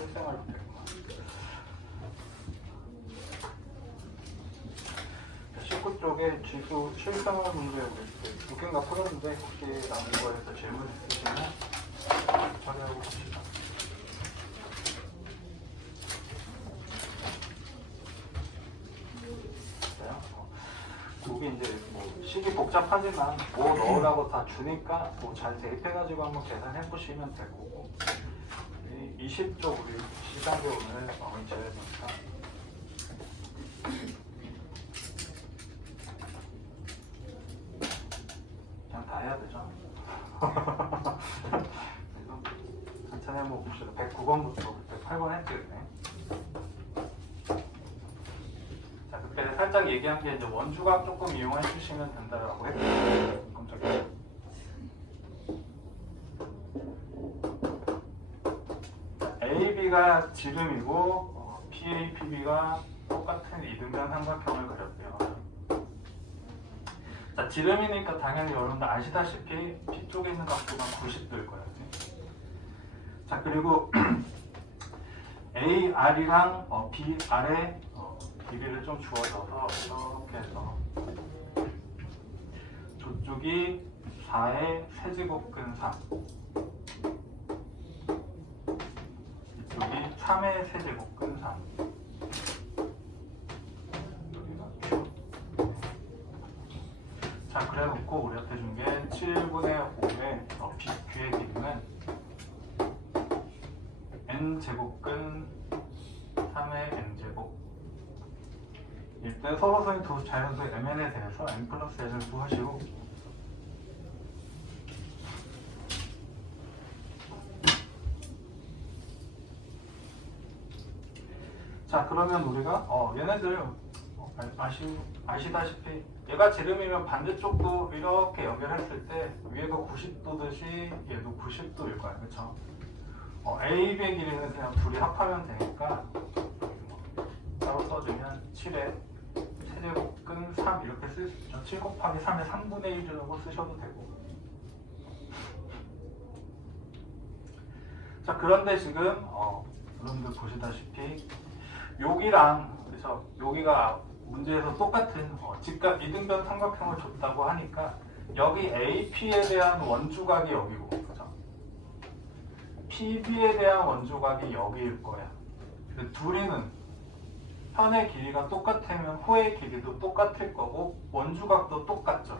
실생활 문제구나. 19쪽에 지수 실생활 문제 우리 6개인가 풀었는데 혹시 남은 거에서 질문 있으시면 처리하고 봅시다. 여기 이제 뭐 식이 복잡하지만 뭐 넣으라고 다 주니까 뭐 잘 대입해가지고 한번 계산해 보시면 될 거고. 20쪽 우리 시간도 오늘 마무리 지어야 되니까. 그냥 다 해야 되죠. 그래서 천천히 한번 봅시다. 109번부터 108번 했죠. 자, 그때 살짝 얘기한 게 이제 원주각 조금 이용해 주시면 된다라고 했거든요. 깜짝이야. AB가 지름이고 PA, PB가 똑같은 이등변 삼각형을 그렸대요. 자, 지름이니까 당연히 여러분들 아시다시피 P 쪽에 있는 각도가 90도일 거예요. 자, 그리고 AR이랑 BR의 길이를 좀 주어져서 이렇게 해서 저쪽이 4의 세제곱근 3, 이쪽이 3의 세제곱근 3. 여기가 Q. 자, 그래놓고 우리한테 준 게 7분의 5의 BQ의 길이는 N제곱근 3의 N제곱. 일단 서로서인 두 자연수의 MN에 대해서 N 플러스 N을 구하시고, 자, 그러면 우리가 얘네들 아시다시피 얘가 지름이면 반대쪽도 이렇게 연결했을 때 위에가 90도듯이 얘도 90도일 거야, 그쵸? AB의 길이는 그냥 둘이 합하면 되니까 따로 써주면 7의 세제곱근 3 이렇게 쓸 수 있죠. 7 곱하기 3의 3분의 1이라고 쓰셔도 되고. 자, 그런데 지금 여러분들 보시다시피 여기랑, 그래서 여기가 문제에서 똑같은 직각 이등변 삼각형을 줬다고 하니까 여기 AP에 대한 원주각이 여기고, 그죠? PB에 대한 원주각이 여기일 거야. 둘이는 편의 길이가 똑같으면 호의 길이도 똑같을 거고 원주각도 똑같죠.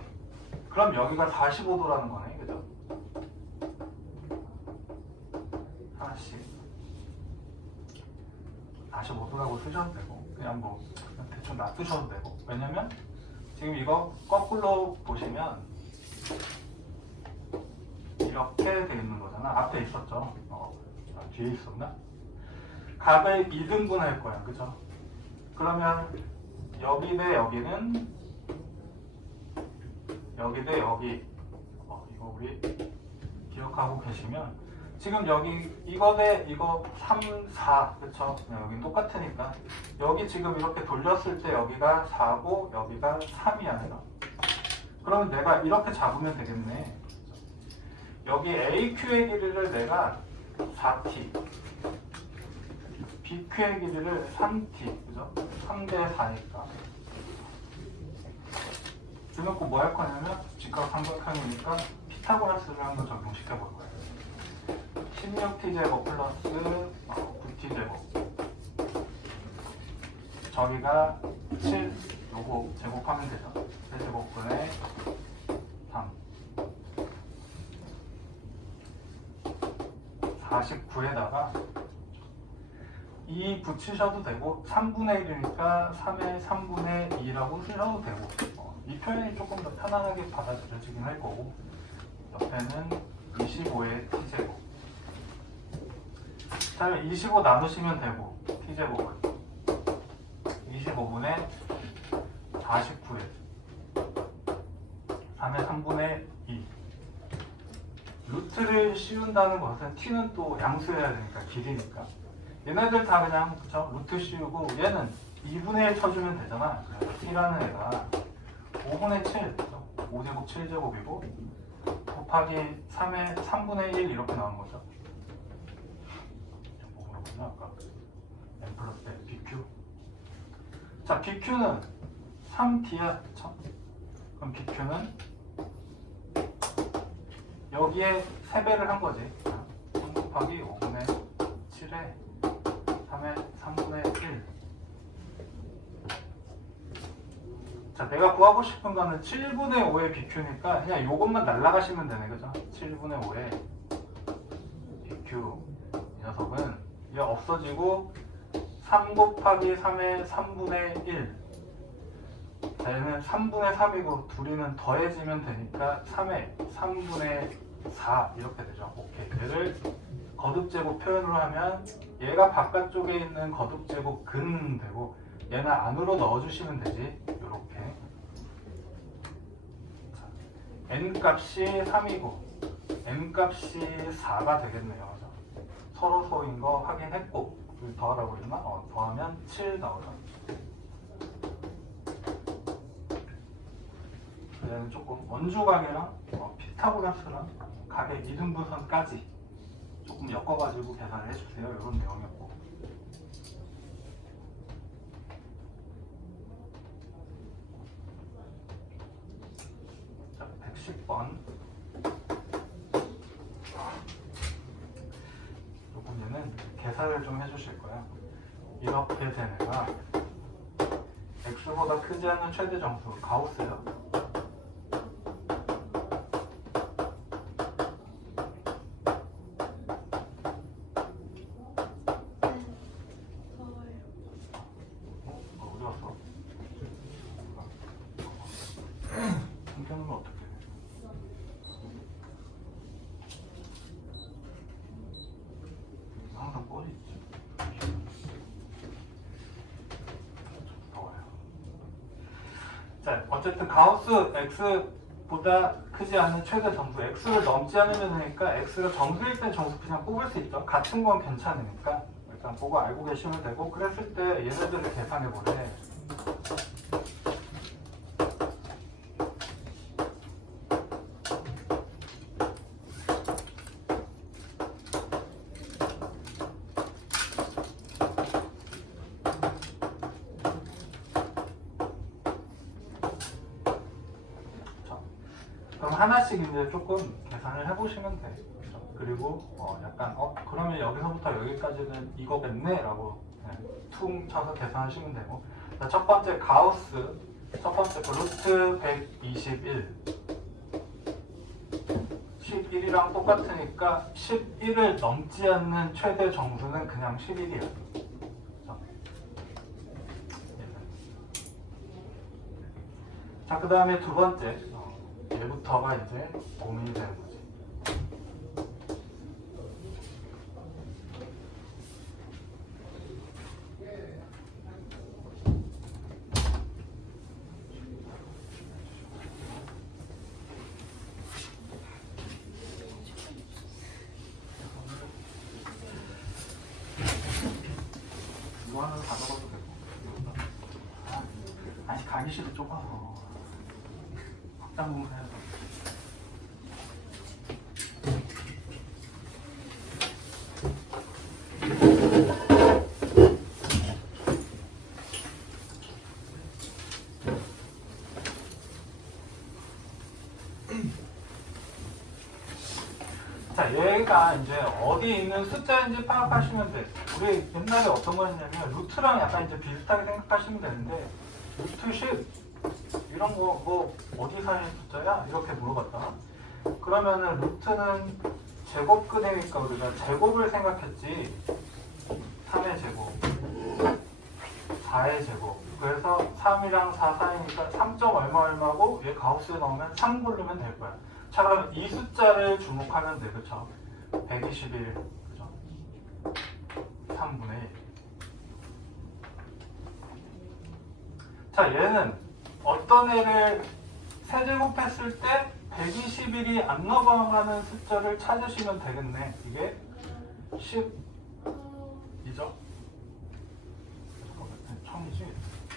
그럼 여기가 45도라는 거네, 그죠? 하나씩 45도라고 쓰셔도 되고 그냥 뭐 대충 놔두셔도 되고. 왜냐면 지금 이거 거꾸로 보시면 이렇게 돼 있는 거잖아. 앞에 있었죠. 뒤에 있었나? 각을 2등분 할 거야, 그죠? 그러면 여기 대 여기는 여기 대 여기 이거 우리 기억하고 계시면 지금 여기 이거 대 이거 3, 4 그쵸? 여긴 똑같으니까 여기 지금 이렇게 돌렸을 때 여기가 4고 여기가 3이야 내가. 그러면 내가 이렇게 잡으면 되겠네. 여기 AQ의 길이를 내가 4t, BQ의 길이를 3t, 그죠? 3대 4니까. 그래놓고 뭐 할 거냐면 직각 삼각형이니까 피타고라스를 한번 적용시켜 볼 거예요. 16t제곱 플러스 9t제곱. 저기가 7, 요거 제곱하면 되죠. 세제곱분의 3. 49에다가 2 붙이셔도 되고 3분의 1이니까 3의 3분의 2라고 쓰셔도 되고 이 표현이 조금 더 편안하게 받아들여지긴 할 거고 옆에는 25의 t제곱. 자, 25 나누시면 되고 t제곱을 25분의 49에 3의 3분의 2. 루트를 씌운다는 것은 t는 또 양수여야 되니까 길이니까 얘네들 다 그냥 그쵸? 루트 씌우고 얘는 2분의 1 쳐주면 되잖아. 그래서 t라는 애가 5분의 7, 그쵸? 5제곱 7제곱이고 곱하기 3의 3분의 1 이렇게 나온 거죠. 뭐라고요? 자, BQ는 3D야. 그쵸? 그럼 BQ는 여기에 3배를 한 거지. 3 곱하기 5분의 7에 3의 3분의 1. 자, 내가 구하고 싶은 거는 7분의 5의 BQ니까 그냥 요것만 날라가시면 되네. 그죠? 7분의 5의 BQ. 이 녀석은 이게 없어지고 3 곱하기 3의 3분의 1. 자, 얘는 3분의 3이고 둘이는 더해지면 되니까 3의 3분의 4 이렇게 되죠. 오케이. 얘를 거듭제곱 표현으로 하면 얘가 바깥쪽에 있는 거듭제곱 근 되고 얘는 안으로 넣어주시면 되지. 이렇게. n값이 3이고 n값이 4가 되겠네요. 그죠? 서로 소인 거 확인했고 더하라고 그랬나? 더하면 7 나오죠. 얘는 조금 원주각이랑 피타고라스랑 각의 이등분선까지 조금 엮어가지고 계산을 해주세요. 이런 내용이었고. 자, 110번. 조금 얘는 계산을 좀 해주실 거야. 이렇게 된 애가 x보다 크지 않은 최대 정수, 가우스요. 어디 갔어? 한편으로 어떻게 해? 항상 꼴이 있지. 더워요. 자, 어쨌든 가우스 x보다 크지 않은 최대 정수, x를 넘지 않으면 되니까 x가 정수일 땐 정수 그냥 뽑을 수 있죠. 같은 건 괜찮으니까 일단 보고 알고 계시면 되고, 그랬을 때 얘네들을 계산해 보래. 그럼 하나씩 이제 조금 계산을 해보시면 돼. 그렇죠? 그리고 약간 그러면 여기서부터 여기까지는 이거겠네 라고 퉁 쳐서 계산하시면 되고. 자, 첫 번째 가우스, 첫 번째 거 루트 121 11이랑 똑같으니까 11을 넘지 않는 최대 정수는 그냥 11이야. 자, 그 다음에 두 번째, 얘부터가 이제 고민이 되는 거지. 이거 하나 가져가도 되고. 아니, 강의실이 좁아서 확장 공부해야 돼. 자, 얘가 이제 어디 있는 숫자인지 파악하시면 돼. 우리 옛날에 어떤 거였냐면 루트랑 약간 이제 비슷하게 생각하시면 되는데, 루트 10 이런 거 뭐 어디 사는 숫자야? 이렇게 물어봤다. 그러면은 루트는 제곱근이니까 우리가 제곱을 생각했지. 3의 제곱, 4의 제곱. 그래서 3이랑 4 사이니까 3점 얼마 얼마고 얘 가우스에 넣으면 3 고르면 될 거야. 자, 그럼 이 숫자를 주목하면 돼. 그쵸? 121. 그죠? 3분의 1. 자, 얘는 어떤 애를 세제곱했을 때 121이 안 넘어가는 숫자를 찾으시면 되겠네. 이게 10이죠? 처음이지?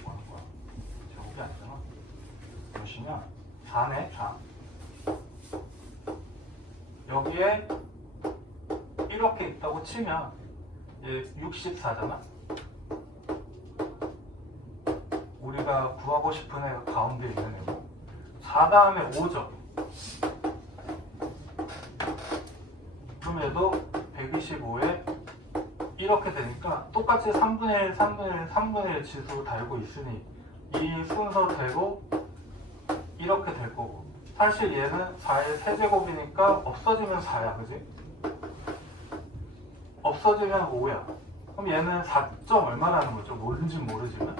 뭐 하는 거야? 제곱이 아니잖아. 보시면 4네, 4. 여기에 이렇게 있다고 치면 64잖아. 우리가 구하고 싶은 애가 가운데 있는 애고 4 다음에 5죠. 그럼 얘도 125에 이렇게 되니까 똑같이 3분의 1, 3분의 1, 3분의 1 지수 달고 있으니 이 순서대로 이렇게 될 거고 사실 얘는 4의 세제곱이니까 없어지면 4야, 그지? 없어지면 5야. 그럼 얘는 4점 얼마라는 거죠? 뭔지 모르지만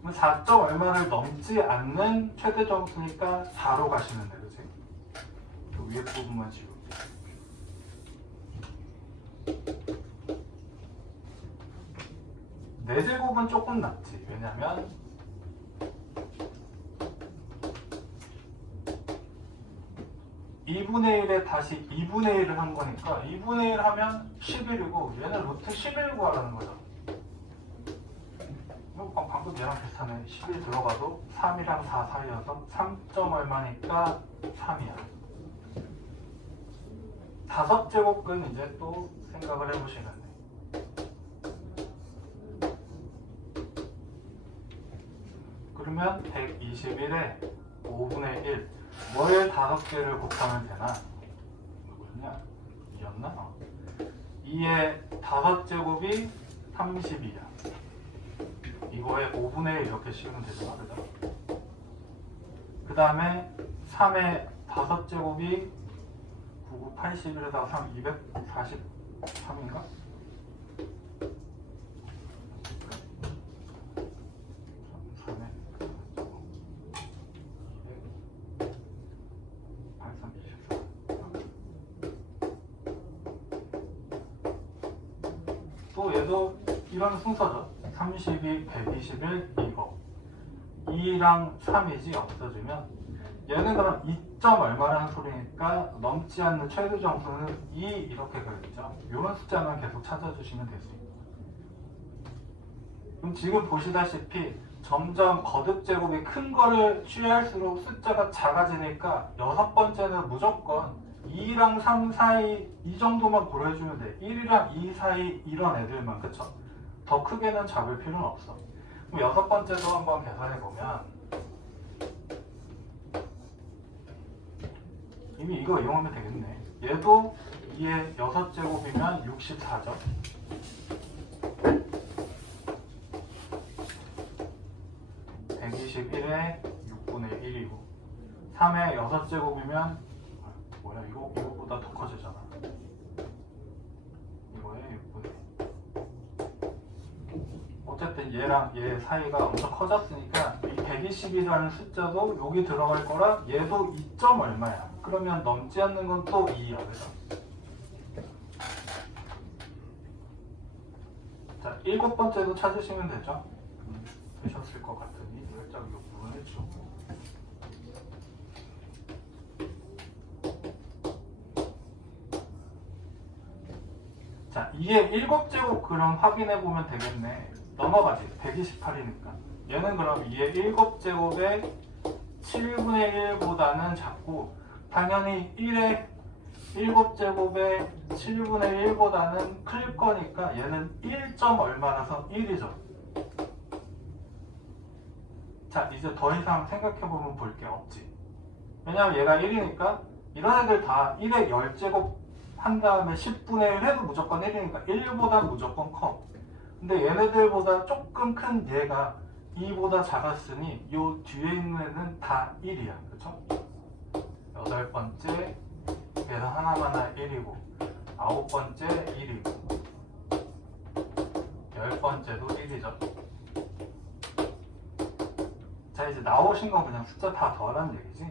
그럼 4점 얼마를 넘지 않는 최대 점수니까 4로 가시면 돼, 그지? 그 위에 부분만 지울게. 네 제곱은 조금 낫지. 왜냐면 2분의 1에 다시 2분의 1을 한 거니까 2분의 1 하면 11이고 얘는 루트 11 구하라는 거죠. 방금 얘랑 비슷하네. 11 들어가도 3이랑 4 사이여서 3점 얼마니까 3이야. 5제곱근 이제 또 생각을 해보시면 돼. 그러면 121에 5분의 1 뭘 5개를 곱하면 되나? 누구였냐? 이었나? 2의 5제곱이 32야. 이거에 5분의 1 이렇게 씌우면 되잖아, 그죠? 그 다음에 3의 5제곱이 9, 81에다가 3, 243인가? 또 얘도 이런 순서죠. 32, 121, 이거 2랑 3이지 없어지면 얘는 그럼 2점 얼마라는 소리니까 넘지 않는 최대 점수는 2 이렇게 그렸죠. 이런 숫자만 계속 찾아주시면 될 수 있고 그럼 지금 보시다시피 점점 거듭 제곱이 큰 거를 취할수록 숫자가 작아지니까 여섯 번째는 무조건 2랑 3 사이 이 정도만 고려해주면 돼. 1이랑 2 사이 이런 애들만, 그쵸? 더 크게는 잡을 필요는 없어. 그럼 여섯 번째도 한번 계산해보면 이미 이거 이용하면 되겠네. 얘도 2의 6제곱이면 64죠. (121의 6분의 1이고) 3의 6제곱이면 뭐야 이거보다 더 커지잖아. 이거의 6분의 1. 어쨌든 얘랑 얘 사이가 엄청 커졌으니까 이 120이라는 숫자도 여기 들어갈 거라 얘도 2점 얼마야. 그러면 넘지 않는 건 또 2야. 그래서 자, 7번째도 찾으시면 되죠. 되셨을 것 같으니 살짝 이 부분을 주고 자, 이게 7제곱 그럼 확인해보면 되겠네. 넘어가지. 128이니까. 얘는 그럼 2의 7제곱에 7분의 1보다는 작고 당연히 1의 7제곱에 7분의 1보다는 클 거니까 얘는 1점 얼마라서 1이죠. 자, 이제 더 이상 생각해보면 볼 게 없지. 왜냐면 얘가 1이니까 이런 애들 다 1의 10제곱 한 다음에 10분의 1 해도 무조건 1이니까 1보다 무조건 커. 근데 얘네들보다 조금 큰 얘가 2보다 작았으니 요 뒤에 있는 애는 다 1이야. 그쵸? 8번째 계산 하나만 1이고 9번째 1이고 10번째도 1이죠. 자, 이제 나오신 건 그냥 숫자 다 더하라는 얘기지.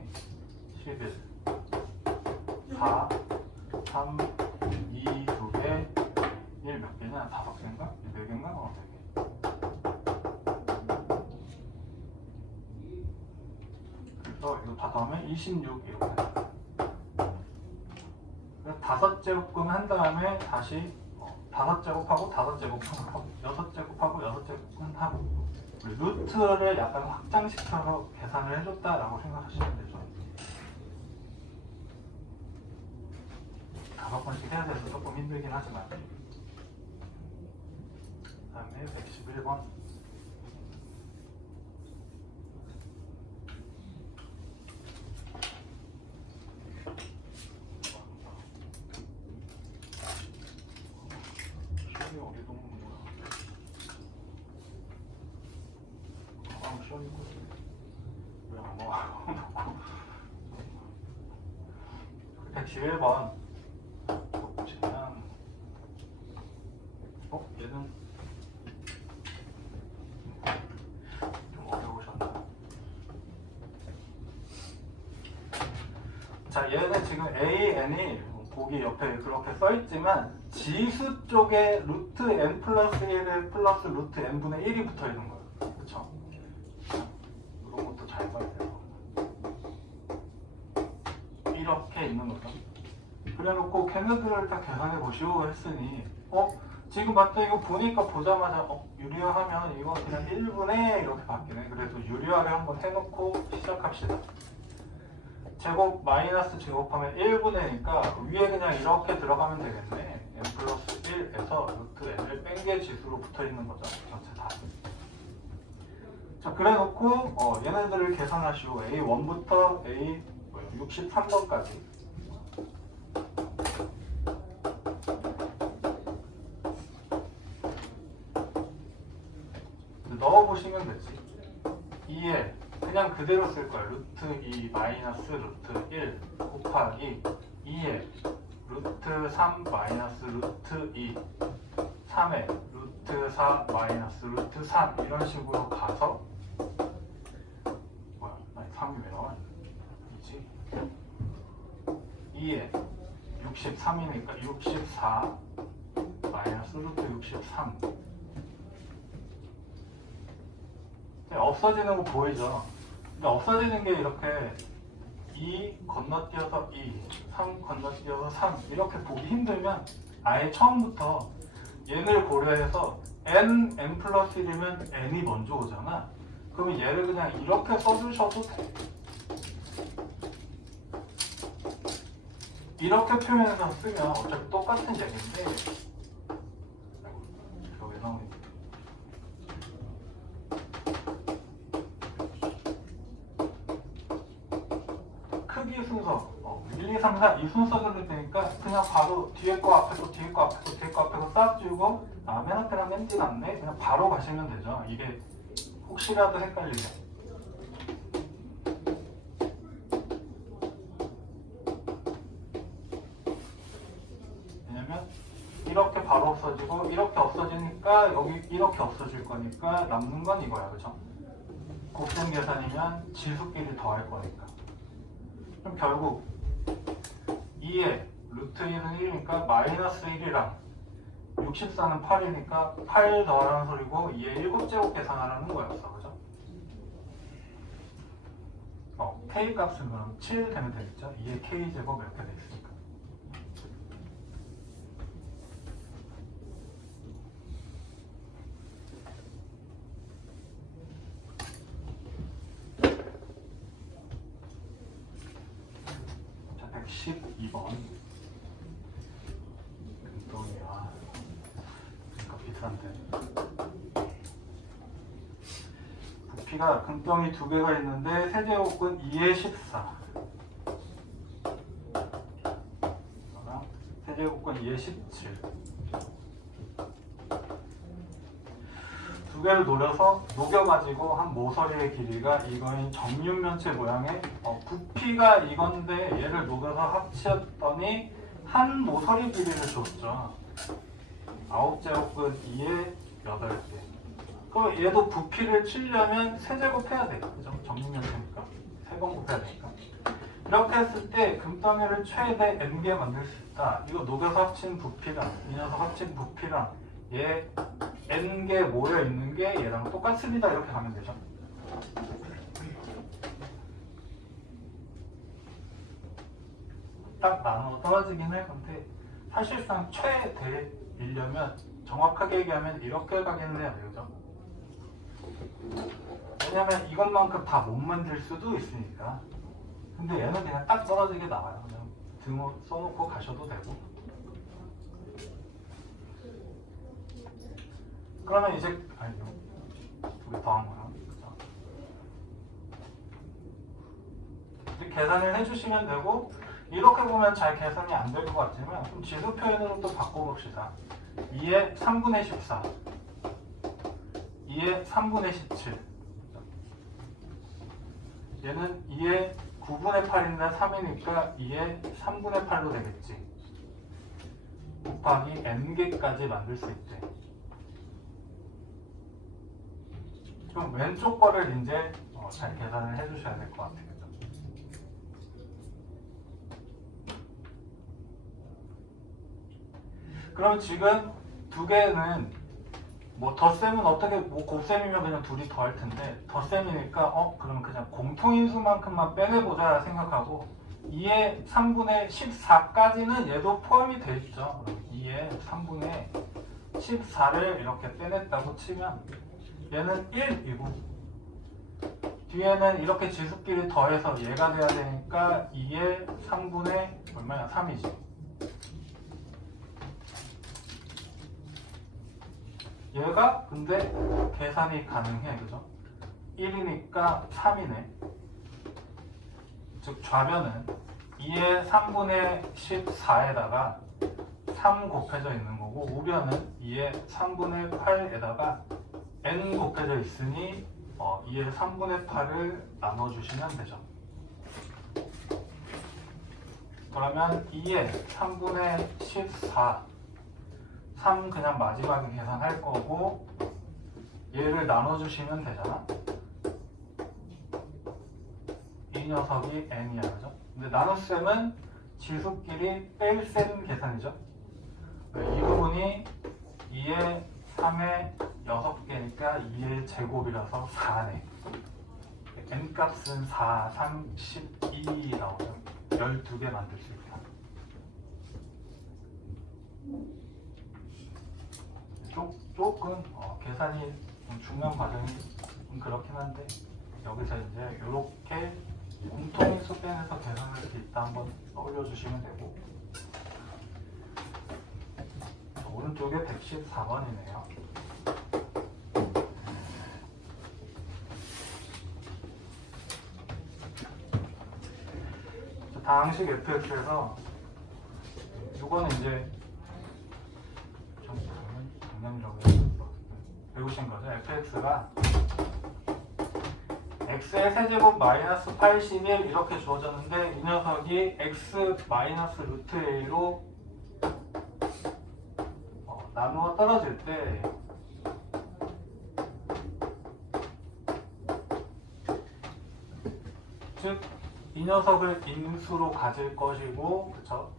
11 4 3 2 2개 1 몇 개냐? 5개인가? 4개인가? 4개. 그래서 이거 다 더하면 26 이렇게 됩니다. 그래서 5제곱근 한 다음에 다시 5제곱하고 5제곱하고 6제곱하고 6제곱근 하고 루트를 약간 확장시켜서 계산을 해줬다라고 생각하시면 되죠. 5번씩 해야 돼서 조금 힘들긴 하지만. 그 다음에 111번 시원이고 왜안 먹어? 111번 보시면 얘는 좀 어려우셨나요? 자, 얘는 지금 a, n이 보기 옆에 그렇게 써있지만 지수 쪽에 루트 n 플러스 1 플러스 루트 n분의 1이 붙어 있는 거예요. 그쵸? 이런 것도 잘 봐야 돼요. 이렇게 있는 거죠. 그래 놓고 걔네들을 다 계산해 보시오 했으니 지금 맞다 이거 보니까 보자마자 유리화하면 이거 그냥 1분의 이렇게 바뀌네. 그래서 유리화를 한번 해놓고 시작합시다. 제곱 마이너스 제곱하면 1분의니까 위에 그냥 이렇게 들어가면 되겠네. n 플러스 1에서 루트 n을 뺀 게 지수로 붙어있는 거죠. 전체 다. 자, 그래 놓고 얘네들을 계산하시오. A1부터 A 63번까지 넣어보시면 되지. 2에 그냥 그대로 쓸 거야. 루트 2 마이너스 루트 1 곱하기 2에 루트 3 마이너스 루트 2 3에 루트 4 마이너스 루트 3 이런 식으로 가서 뭐야? 아니 3이 왜 나와? 이지 2에 63이니까 64 마이너스 루트 63 없어지는 거 보이죠? 근데 없어지는 게 이렇게 2 건너뛰어서 2, 3 건너뛰어서 3 이렇게 보기 힘들면 아예 처음부터 얘를 고려해서 n 플러스 1이면 n이 먼저 오잖아. 그러면 얘를 그냥 이렇게 써주셔도 돼. 이렇게 표현해서 쓰면 어차피 똑같은 얘기인데 이거 왜 나오니? 크기 순서 1, 2, 3, 4 이 순서대로 되니까 그냥 바로 뒤에 거 앞에 거 뒤에 거 앞에 거 뒤에 거 앞에 거 싹 주고 맨 앞에랑 맨 뒤가 안네 그냥 바로 가시면 되죠. 이게 혹시라도 헷갈리면 왜냐면 이렇게 바로 없어지고 이렇게 없어지니까 여기 이렇게 없어질 거니까 남는 건 이거야. 그죠? 곱셈 계산이면 지수끼리 더할 거니까 그럼 결국 2에 루트 1은 1이니까 마이너스 1이랑 64는 8이니까 8 더하라는 소리고 2에 7제곱 계산하라는 거였어. 그죠? k 값은 그럼 7 되면 되겠죠? 2에 k제곱 이렇게 돼 있으니까. 자, 112번. 금동이야. 그러니까 비싼데. 부피가 금덩이 두 개가 있는데 세제곱근 2에 14. 세제곱근 2에 17. 두 개를 녹여가지고 한 모서리의 길이가 이거인 정육면체 모양의 부피가 이건데 얘를 녹여서 합치었더니 한 모서리 길이를 줬죠. 9제곱근 2에 8개. 그럼 얘도 부피를 치려면 세제곱 해야 돼. 그죠? 정육면체니까. 3번 곱해야 되니까. 이렇게 했을 때 금덩이를 최대 n개 만들 수 있다. 이거 녹여서 합친 부피랑 이 녀석 합친 부피랑 얘 n개 모여 있는 게 얘랑 똑같습니다. 이렇게 가면 되죠. 딱 나눠 떨어지긴 해. 근데 사실상 최대이려면 정확하게 얘기하면 이렇게 가긴 해야 돼요. 그죠? 왜냐면 이것만큼 다 못 만들 수도 있으니까. 근데 얘는 그냥 딱 떨어지게 나와요. 그냥 등호 써놓고 가셔도 되고. 그러면 이제 두 개 더한 거야. 그죠? 이제 계산을 해주시면 되고 이렇게 보면 잘 계산이 안 될 것 같지만 좀 지수 표현으로 또 바꿔봅시다. 2에 3분의 14 2에 3분의 17 얘는 2의 9분의 8인데 3이니까 2의 3분의 8로 되겠지. 곱하기 n개까지 만들 수 있대. 그럼 왼쪽 거를 이제 잘 계산을 해주셔야 될 것 같아요. 그죠? 그럼 지금 두 개는 뭐 덧셈은 어떻게 뭐 곱셈이면 그냥 둘이 더 할 텐데 덧셈이니까 그러면 그냥 공통인수만큼만 빼내보자 생각하고 2의 3분의 14까지는 얘도 포함이 돼 있죠. 2의 3분의 14를 이렇게 빼냈다고 치면 얘는 1이고 뒤에는 이렇게 지수끼리 더해서 얘가 돼야 되니까 2의 3분의 얼마야? 3이지. 얘가 근데 계산이 가능해. 그죠? 1이니까 3이네. 즉 좌변은 2의 3분의 14에다가 3 곱해져 있는 거고 우변은 2의 3분의 8에다가 n 곱해져 있으니 2의 3분의 8을 나눠주시면 되죠. 그러면 2의 3분의 14 3 그냥 마지막에 계산할 거고 얘를 나눠주시면 되잖아. 이 녀석이 n이야. 그죠? 근데 나눗셈은 지수끼리 뺄셈 계산이죠. 이 부분이 2의 3의 6개니까 2의 제곱이라서 4네. n값은 4, 3, 12 나오죠. 12개 만들 수 있다. 조금 계산이 좀 중요한 과정이 좀 그렇긴 한데 여기서 이제 이렇게 공통인수 빼내서 계산할 수 있다 한번 떠올려 주시면 되고 오른쪽에 114번이네요. 다항식 fx에서 이거는 이제 좀 강량적으로 배우신 거죠. fx가 x의 세제곱 마이너스 81 이렇게 주어졌는데 이 녀석이 x 마이너스 루트 a로 나누어 떨어질 때 즉 이 녀석을 인수로 가질 것이고 그쵸?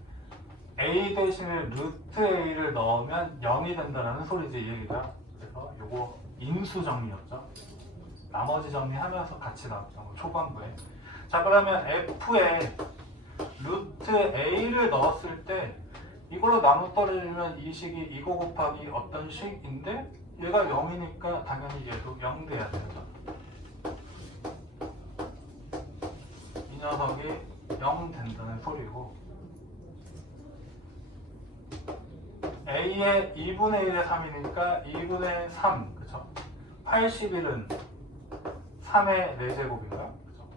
a 대신에 루트 a를 넣으면 0이 된다는 소리지 이 얘기가. 그래서 요거 인수 정리였죠. 나머지 정리하면서 같이 나왔죠. 초반부에. 자 그러면 f에 루트 a를 넣었을 때 이걸로 나눠 떨어지면 이 식이 이거 곱하기 어떤 식인데 얘가 0이니까 당연히 얘도 0 돼야 되죠. 이 녀석이 0 된다는 소리고 a의 2분의 1의 3이니까 2분의 3 그쵸? 81은 3의 4제곱인가? 그쵸?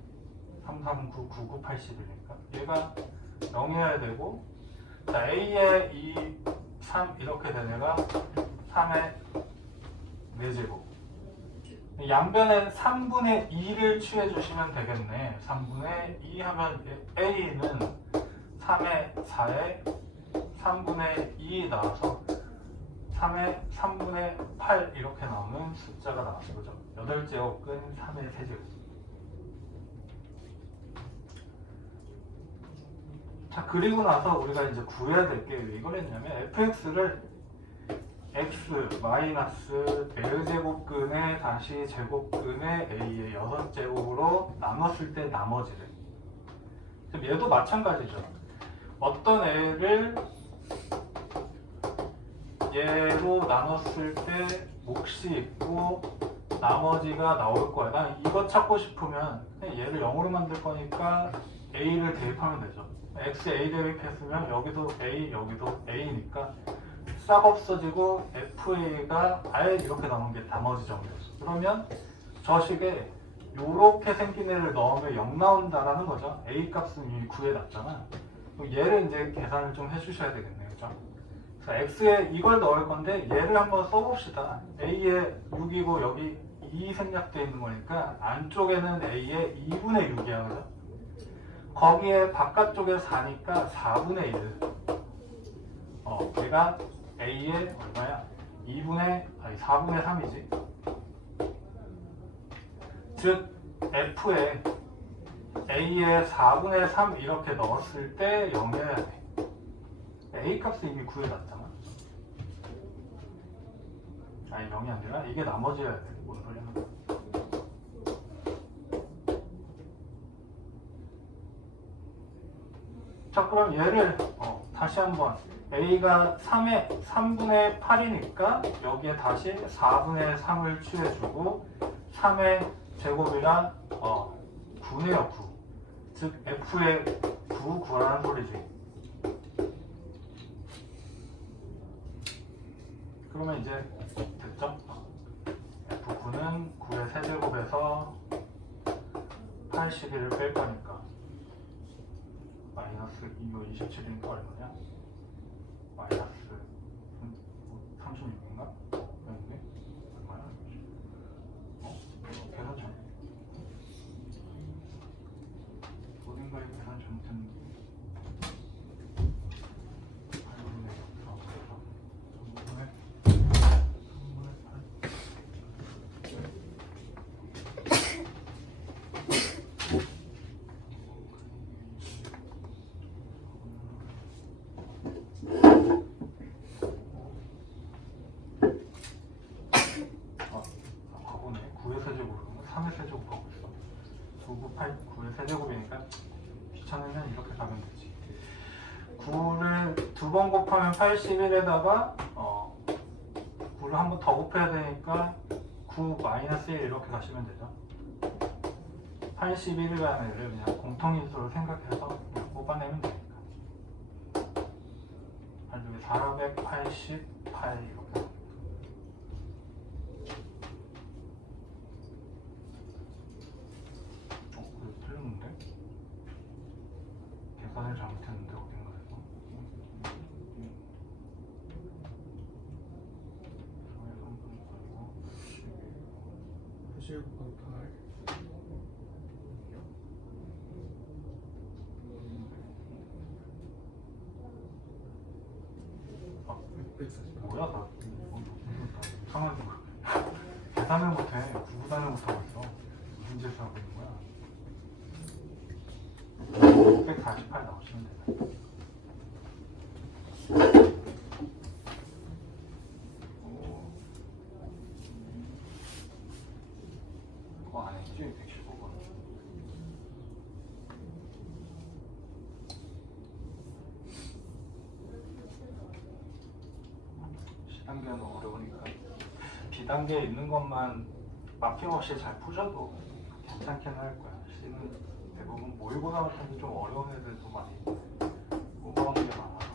3, 3, 9, 9, 9, 81이니까 얘가 0이어야 되고 자 a의 2, 3 이렇게 된 애가 3의 4제곱 양변에 3분의 2를 취해 주시면 되겠네. 3분의 2 하면 a는 3의 4에 3분의 2 나와서 3의 3분의 8 이렇게 나오는 숫자가 나왔죠. 그죠? 8제곱은 3의 세제곱. 자, 그리고 나서 우리가 이제 구해야 될 게 왜 이걸 했냐면 fx를 x 마이너스 L제곱근의 다시 제곱근의 a의 6제곱으로 나눴을 때 나머지를. 얘도 마찬가지죠. 어떤 애를 얘로 나눴을 때 몫이 있고 나머지가 나올 거야. 난 이거 찾고 싶으면 얘를 0으로 만들 거니까 a를 대입하면 되죠. x a 대입했으면 여기도 a 여기도 a니까 싹 없어지고 fa가 아예 이렇게 나오는 게 나머지 정리였어. 그러면 저 식에 요렇게 생긴 애를 넣으면 0 나온다라는 거죠. a 값은 이미 구해놨잖아. 얘를 이제 계산을 좀 해주셔야 되겠네요. 그죠? 자, x에 이걸 넣을 건데 얘를 한번 써봅시다. a에 6이고 여기 2 생략되어 있는 거니까 안쪽에는 A의 2분의 6이야. 그죠? 거기에 바깥쪽에 4니까 4분의 1. 얘가 A의 얼마야? 4분의 3이지. 즉 F에 A의 4분의 3 이렇게 넣었을 때 0이어야 돼. A 값을 이미 구해놨잖아. 아니 0이 아니라 이게 나머지여야 돼. 뭔 소리야? 자 그럼 얘를 다시 한번 A가 3분의 8이니까 여기에 다시 4분의 3을 취해주고 3의 제곱이라 9네요. 9. 즉 F의 9라는 소리지. 그러면 이제 됐죠? F9는 9의 세제곱에서 81을 뺄 거니까 마이너스 2호 27이니까 얼마냐? 마이너스 36인가? 여기 얼마야? 계산 좀 어딘가에 계산 잘못했는데 8분의 9의 세제곱으로 3의 세제곱 하고 있어. 9, 9, 8, 9의 세제곱이니까 귀찮으면 이렇게 가면 되지. 9를 두 번 곱하면 81에다가 9를 한 번 더 곱해야 되니까 9 마이너스 1 이렇게 가시면 되죠. 81이라는 애를 그냥 공통인수로 생각해서 그냥 뽑아내면 되니까. 488 이렇게. 틀렸는데? 계산을 잘못했는데 어딘가에서 89 곱하기 8 뭐야 나 이상하게 계산을 못해. 구구단을 못하고 있어. 무슨 짓을 하고 있는 거야? 648 나오시면 돼요. 그거 아니지? 115번. C단계는 어려우니까 B단계에 있는 것만 막힘없이 잘 푸셔도 괜찮긴 할 거야. C는 대부분 모의고사 같은 좀 어려운 애들도 많이 오버한 게 많아서.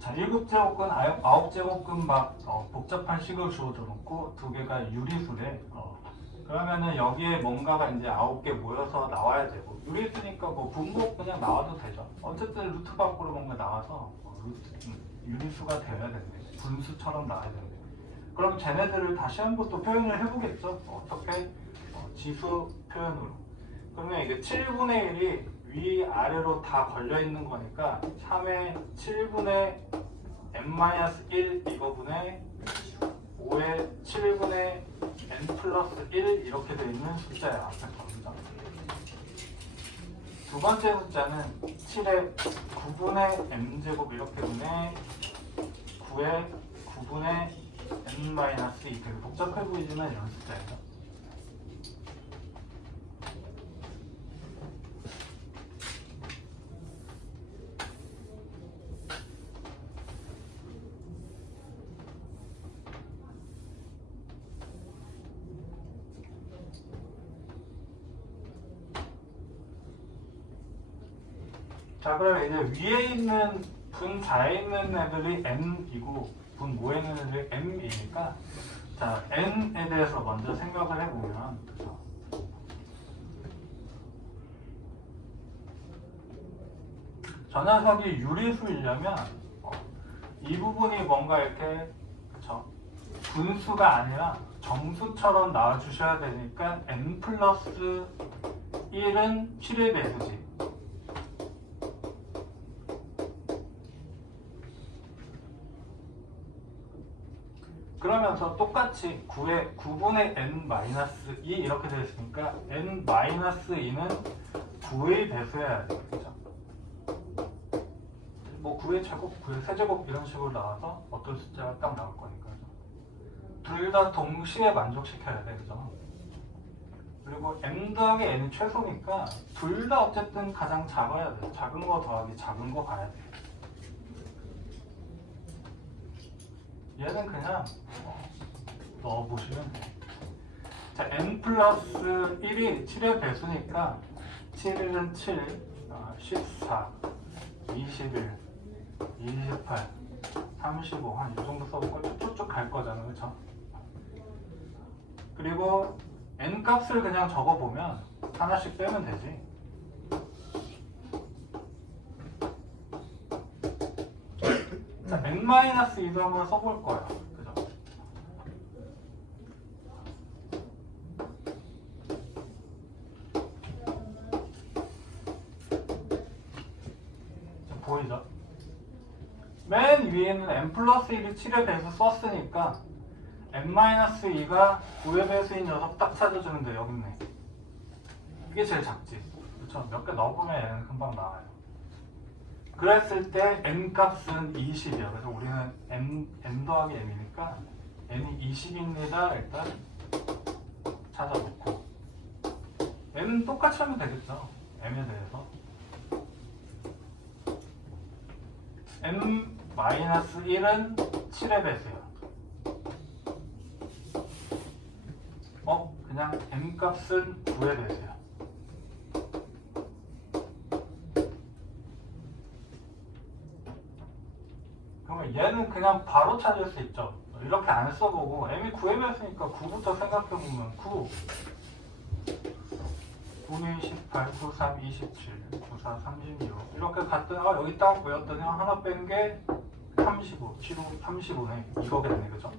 자, 1급제곱근, 9제곱근 막 복잡한 식을 주어져 놓고 두 개가 유리수래. 그러면은 여기에 뭔가가 이제 9개 모여서 나와야 되고, 유리수니까 뭐 분모 그냥 나와도 되죠. 어쨌든 루트 밖으로 뭔가 나와서 유리수가 되어야 된대. 분수처럼 나와야 된대. 그럼 쟤네들을 다시 한번 또 표현을 해보겠죠. 어떻게? 지수 표현으로. 그러면 이게 7분의 1이 위아래로 다 걸려있는 거니까 3의 7분의 n-1 이거분의 5의 7분의 n 플러스 1 이렇게 되어 있는 숫자야. 겁니다. 두 번째 숫자는 7의 9분의 n제곱 이렇게 분의 9의 9분의 n-2 되게 복잡해 보이지만 이런 숫자예요. 자, 그럼 이제 위에 있는 분자에 있는 애들이 n이고 분모에 있는 애들이 m이니까 자, n에 대해서 먼저 생각을 해보면 그죠? 저 녀석이 유리수이려면 이 부분이 뭔가 이렇게 그쵸? 분수가 아니라 정수처럼 나와주셔야 되니까 n 플러스 1은 7의 배수지. 그러면서 똑같이 9분의 n-2 이렇게 되어 있으니까 n-2는 9의 배수여야 돼요. 그죠? 뭐 9의 제곱, 9의 세제곱 이런 식으로 나와서 어떤 숫자가 딱 나올 거니까. 둘 다 동시에 만족시켜야 돼. 그죠? 그리고 m 더하기 n이 최소니까 둘 다 어쨌든 가장 작아야 돼. 작은 거 더하기 작은 거 봐야 돼. 얘는 그냥 넣어보시면 돼. 자, n 플러스 1이 7의 배수니까 7은 7, 14, 21, 28, 35 한 이 정도 써보고 쭉쭉 갈 거잖아. 그쵸? 그리고 n 값을 그냥 적어보면 하나씩 빼면 되지. 자, n-2도 한번 써볼 거야. 그죠? 자, 보이죠? 맨 위에는 n 플러스 1이 7의 배수 썼으니까 n-2가 9의 배수인 녀석 딱 찾아주면 돼. 여기 있네. 이게 제일 작지. 그쵸? 몇 개 넣어보면 얘는 금방 나와요. 그랬을 때 n 값은 20이야. 그래서 우리는 n 더하기 m이니까 n이 20입니다. 일단 찾아놓고 m은 똑같이 하면 되겠죠. m에 대해서 n-1은 7의 배수야. 그냥 m 값은 9의 배수야. 그러면 얘는 그냥 바로 찾을 수 있죠. 이렇게 안 써보고 m이 9의 배수니까 9부터 생각해보면 9 9, 18, 9, 3, 27, 9, 4, 36 이렇게 갔더니 여기 딱 보였더니 하나 뺀 게 35, 7, 5, 35네. 이거겠네. 그죠?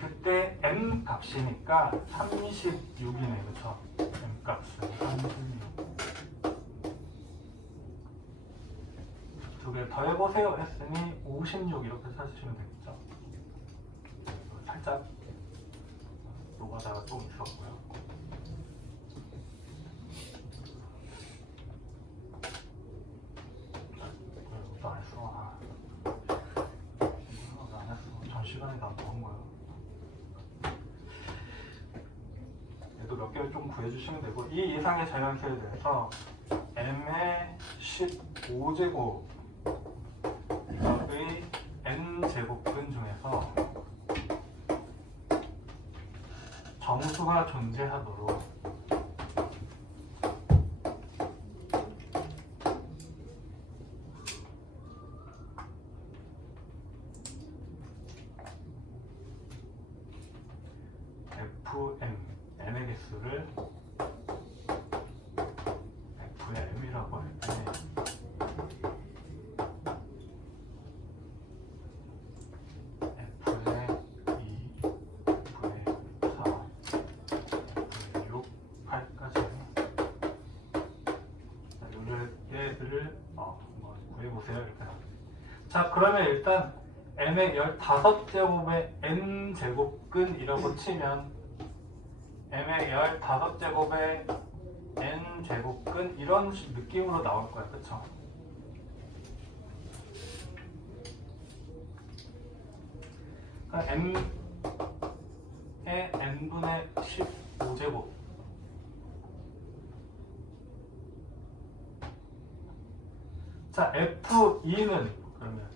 그때 n 값이니까 36이네. 그쵸? n 값은 36. 두 개 더해보세요 했으니 56 이렇게 찾으시면 되겠죠? 살짝 노가다가 좀 있었고요. 이것도 안 했어. 이것도 안 했어. 전 시간에 다 먹은 거야. 얘도 몇 개를 좀 구해주시면 되고, 이 이상의 자연수에 대해서 m의 15제곱 의 n제곱근 중에서 정수가 존재하도록 fm, m의 개수를 fm이라고 할 때 자, 그러면 일단 m의 15제곱의 n제곱근이라고 치면 m의 15제곱의 n제곱근 이런 느낌으로 나올 거야. 그쵸? 그러니까 m의 n분의 15제곱 자, F2는 그러면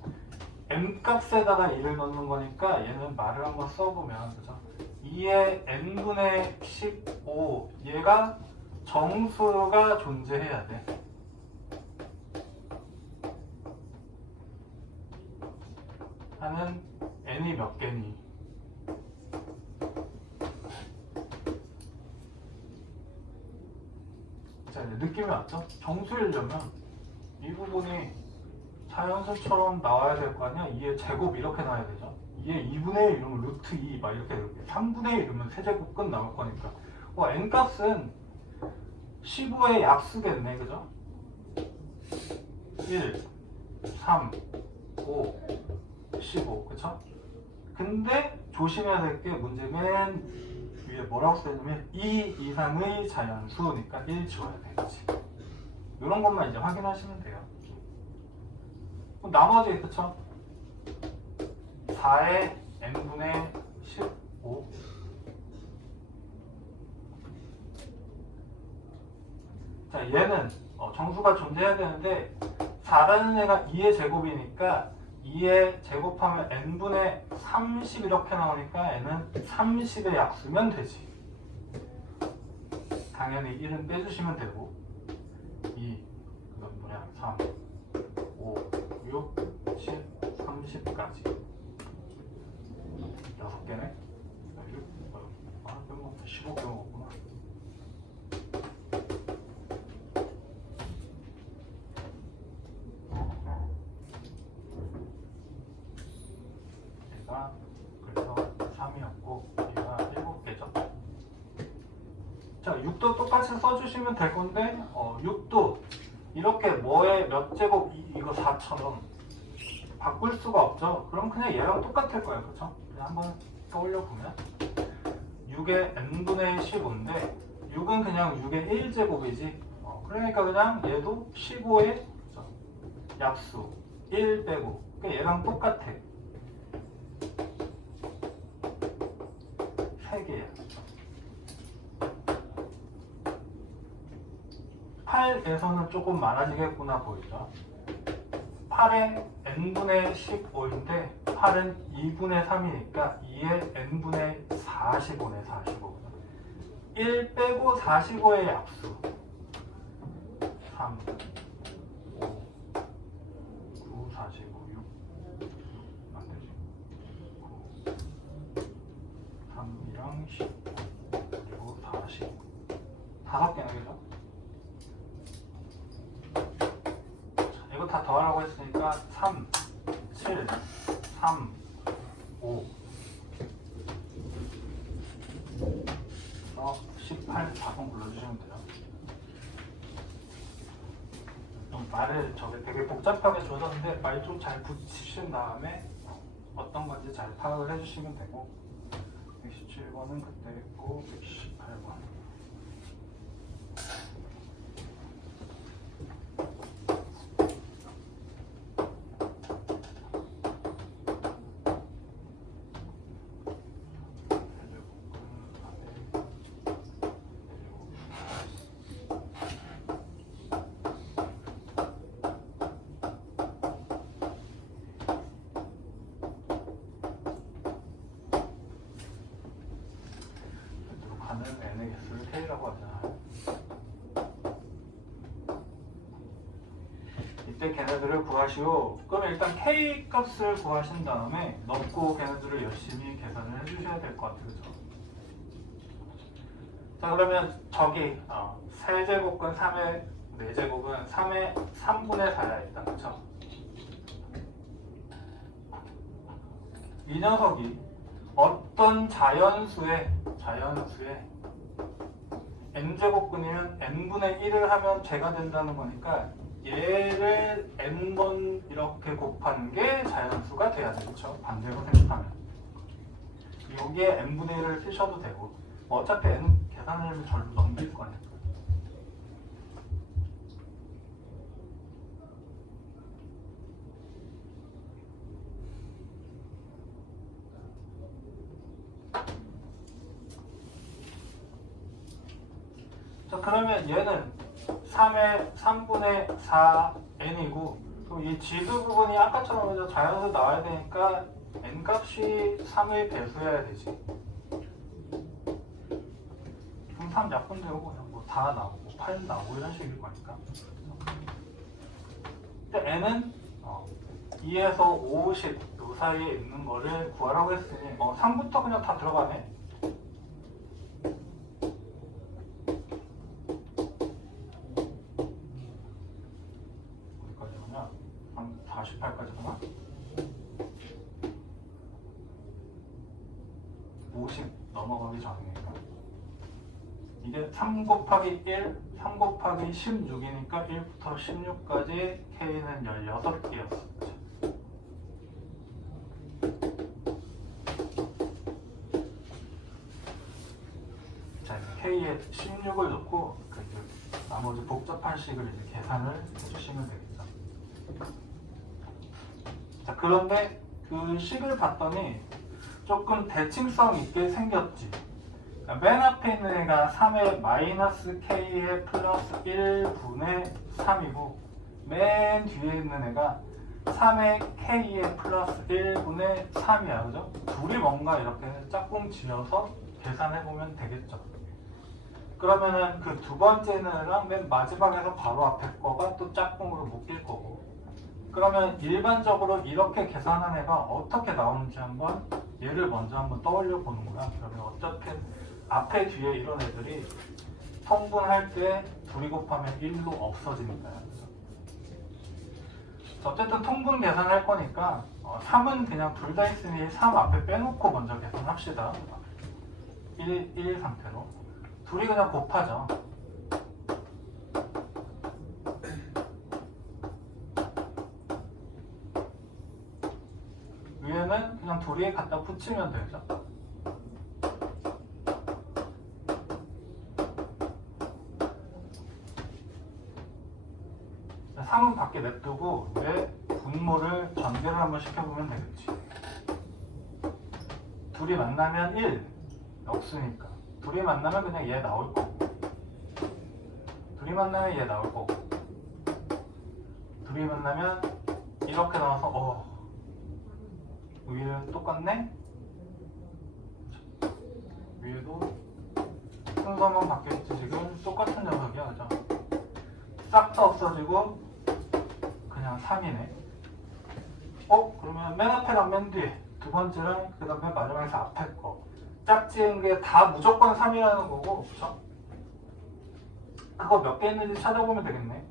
n 값에다가 2를 넣는 거니까 얘는 말을 한번 써보면 그죠? 2의 n분의 15 얘가 정수가 존재해야 돼. 하는 n이 몇 개니? 자, 이제 느낌이 왔죠? 정수이려면 이 부분이 자연수처럼 나와야 될 거 아니야? 2의 제곱 이렇게 나와야 되죠? 2의 2분의 1 이러면 루트 2 막 이렇게 되고 3분의 1 이러면 세제곱 끝 나올 거니까 n 값은 15의 약수겠네, 그죠? 1, 3, 5, 15, 그쵸? 근데 조심해야 될 게 문제 맨 위에 뭐라고 써있냐면 2 이상의 자연수니까 1 지워야 돼, 그치? 이런 것만 이제 확인하시면 돼요. 그럼 나머지, 그쵸? 4의 n분의 15 자, 얘는 정수가 존재해야 되는데 4라는 애가 2의 제곱이니까 2의 제곱하면 n분의 30 이렇게 나오니까 얘는 30의 약수면 되지. 당연히 1은 빼주시면 되고 2, 그건 뭐냐 3, 5, 6, 7, 30까지 6개네? 15개 먹었구나. 얘가 그래서 3이었고 얘가 7개죠. 자, 6도 똑같이 써주시면 될 건데 6도 이렇게 뭐에 몇 제곱 이거 4처럼 바꿀 수가 없죠. 그럼 그냥 얘랑 똑같을 거예요. 그렇죠? 그냥 한번 떠올려 보면 6의 n분의 15인데 6은 그냥 6의 1제곱이지. 그러니까 그냥 얘도 15의 약수 1 빼고 그러니까 얘랑 똑같아. 3개야. 8에서는 조금 많아지겠구나 보이죠? 8의 n분의 15인데 8은 2분의 3이니까 2의 n분의 45네 45. 1 빼고 45의 약수 3, 5, 9, 45, 6 안되지 9, 3이랑 15 그리고 45 5개나 그죠? 이거 다 더하라고 했으니까 3, 7, 3, 5 18, 4번 불러주시면 돼요. 좀 말을 되게 복잡하게 줘줬는데 말 좀 잘 붙이신 다음에 어떤 건지 잘 파악을 해주시면 되고 117번은 그때 했고 118번 가는 n의 개수를 k라고 하잖아요. 이때 걔네들을 구하시오. 그럼 일단 k 값을 구하신 다음에 넣고 걔네들을 열심히 계산을 해주셔야 될 것 같아요. 그죠? 자, 그러면 저기 세제곱근 3의 4제곱은 3의 3분의 4야 일단. 그쵸? 이 녀석이 어떤 자연수의 n제곱근이면 n분의 1을 하면 제가 된다는 거니까 얘를 n번 이렇게 곱한 게 자연수가 돼야 되죠. 반대로 생각하면 여기에 n분의 1을 쓰셔도 되고 어차피 n은 계산을 절로 넘길 거니까. 자, 그러면 얘는 3의 3분의 4n이고 그럼 이 지수 부분이 아까처럼 이제 자연수 나와야 되니까 n값이 3의 배수여야 되지. 그럼 3 약분되고 그냥 뭐 다 나오고 8 나오고 이런 식일 거니까. 근데 n은 2에서 50 요 사이에 있는 거를 구하라고 했으니 3부터 그냥 다 들어가네. 어디까지 가냐? 한 48까지 가나? 50 넘어가기 전이니까 이게 3 곱하기 1, 3 곱하기 16이니까 1부터 16까지 K는 16개였어. 자, K에 16을 넣고 이제 나머지 복잡한 식을 이제 계산을 해주시면 되겠죠. 자, 그런데 그 식을 봤더니 조금 대칭성 있게 생겼지. 맨 앞에 있는 애가 3의 마이너스 K의 플러스 1분의 3이고 맨 뒤에 있는 애가 3의 K의 플러스 1분의 3이야. 그죠? 둘이 뭔가 이렇게 짝꿍 지어서 계산해보면 되겠죠. 그러면은 그 두 번째 애랑 맨 마지막에서 바로 앞에 거가 또 짝꿍으로 묶일 거고, 그러면 일반적으로 이렇게 계산한 애가 어떻게 나오는지 한번 얘를 먼저 한번 떠올려 보는 거야. 그러면 어차피 앞에 뒤에 이런 애들이 통분할 때 둘이 곱하면 1로 없어지니까요. 어쨌든 통분 계산할 거니까 3은 그냥 둘 다 있으니 3 앞에 빼놓고 먼저 계산합시다. 1 상태로 둘이 그냥 곱하죠. 위에는 그냥 둘이 갖다 붙이면 되죠. 3은 밖에 냅두고 왜 분모를 전개를 한번 시켜보면 되겠지. 둘이 만나면 1 없으니까 둘이 만나면 그냥 얘 나올 거고, 둘이 만나면 얘 나올 거고, 둘이 만나면 이렇게 나와서 위에는 똑같네? 위에도 순서만 바뀌었지. 지금 똑같은 녀석이야. 그죠? 싹 다 없어지고 그냥 3이네. 그러면 맨 앞에랑 맨 뒤에 두 번째랑 그 다음에 마지막에서 앞에 거 짝지은 게 다 무조건 3이라는 거고, 그쵸? 그거 몇 개 있는지 찾아보면 되겠네.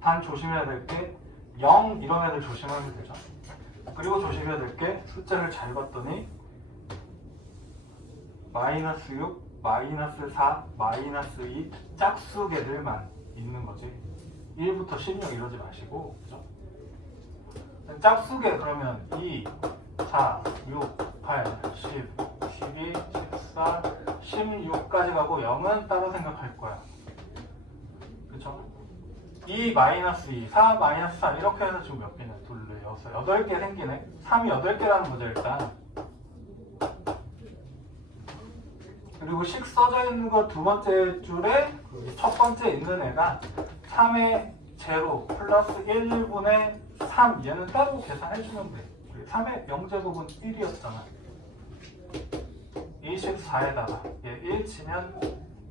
단 조심해야 될 게 0 이런 애들 조심하면 되죠. 그리고 조심해야 될 게 숫자를 잘 봤더니 마이너스 6, 마이너스 4, 마이너스 2 짝수 개들만 있는 거지. 1부터 16 이러지 마시고, 그죠? 짝수계 그러면 2, 4, 6, 8, 10, 12, 14, 16까지 가고 0은 따로 생각할 거야. 그쵸? 2, 마이너스 2, 4, 마이너스 3 이렇게 해서 지금 몇 개냐? 둘, 넷, 여섯, 8개 생기네? 3이 8개라는 거죠, 일단. 그리고 식 써져 있는 거 두 번째 줄에 첫 번째 있는 애가 3의 제로 플러스 1분의 3 얘는 따로 계산해주면 돼. 3의 영제곱은 1이었잖아. 24에다가 얘 1 치면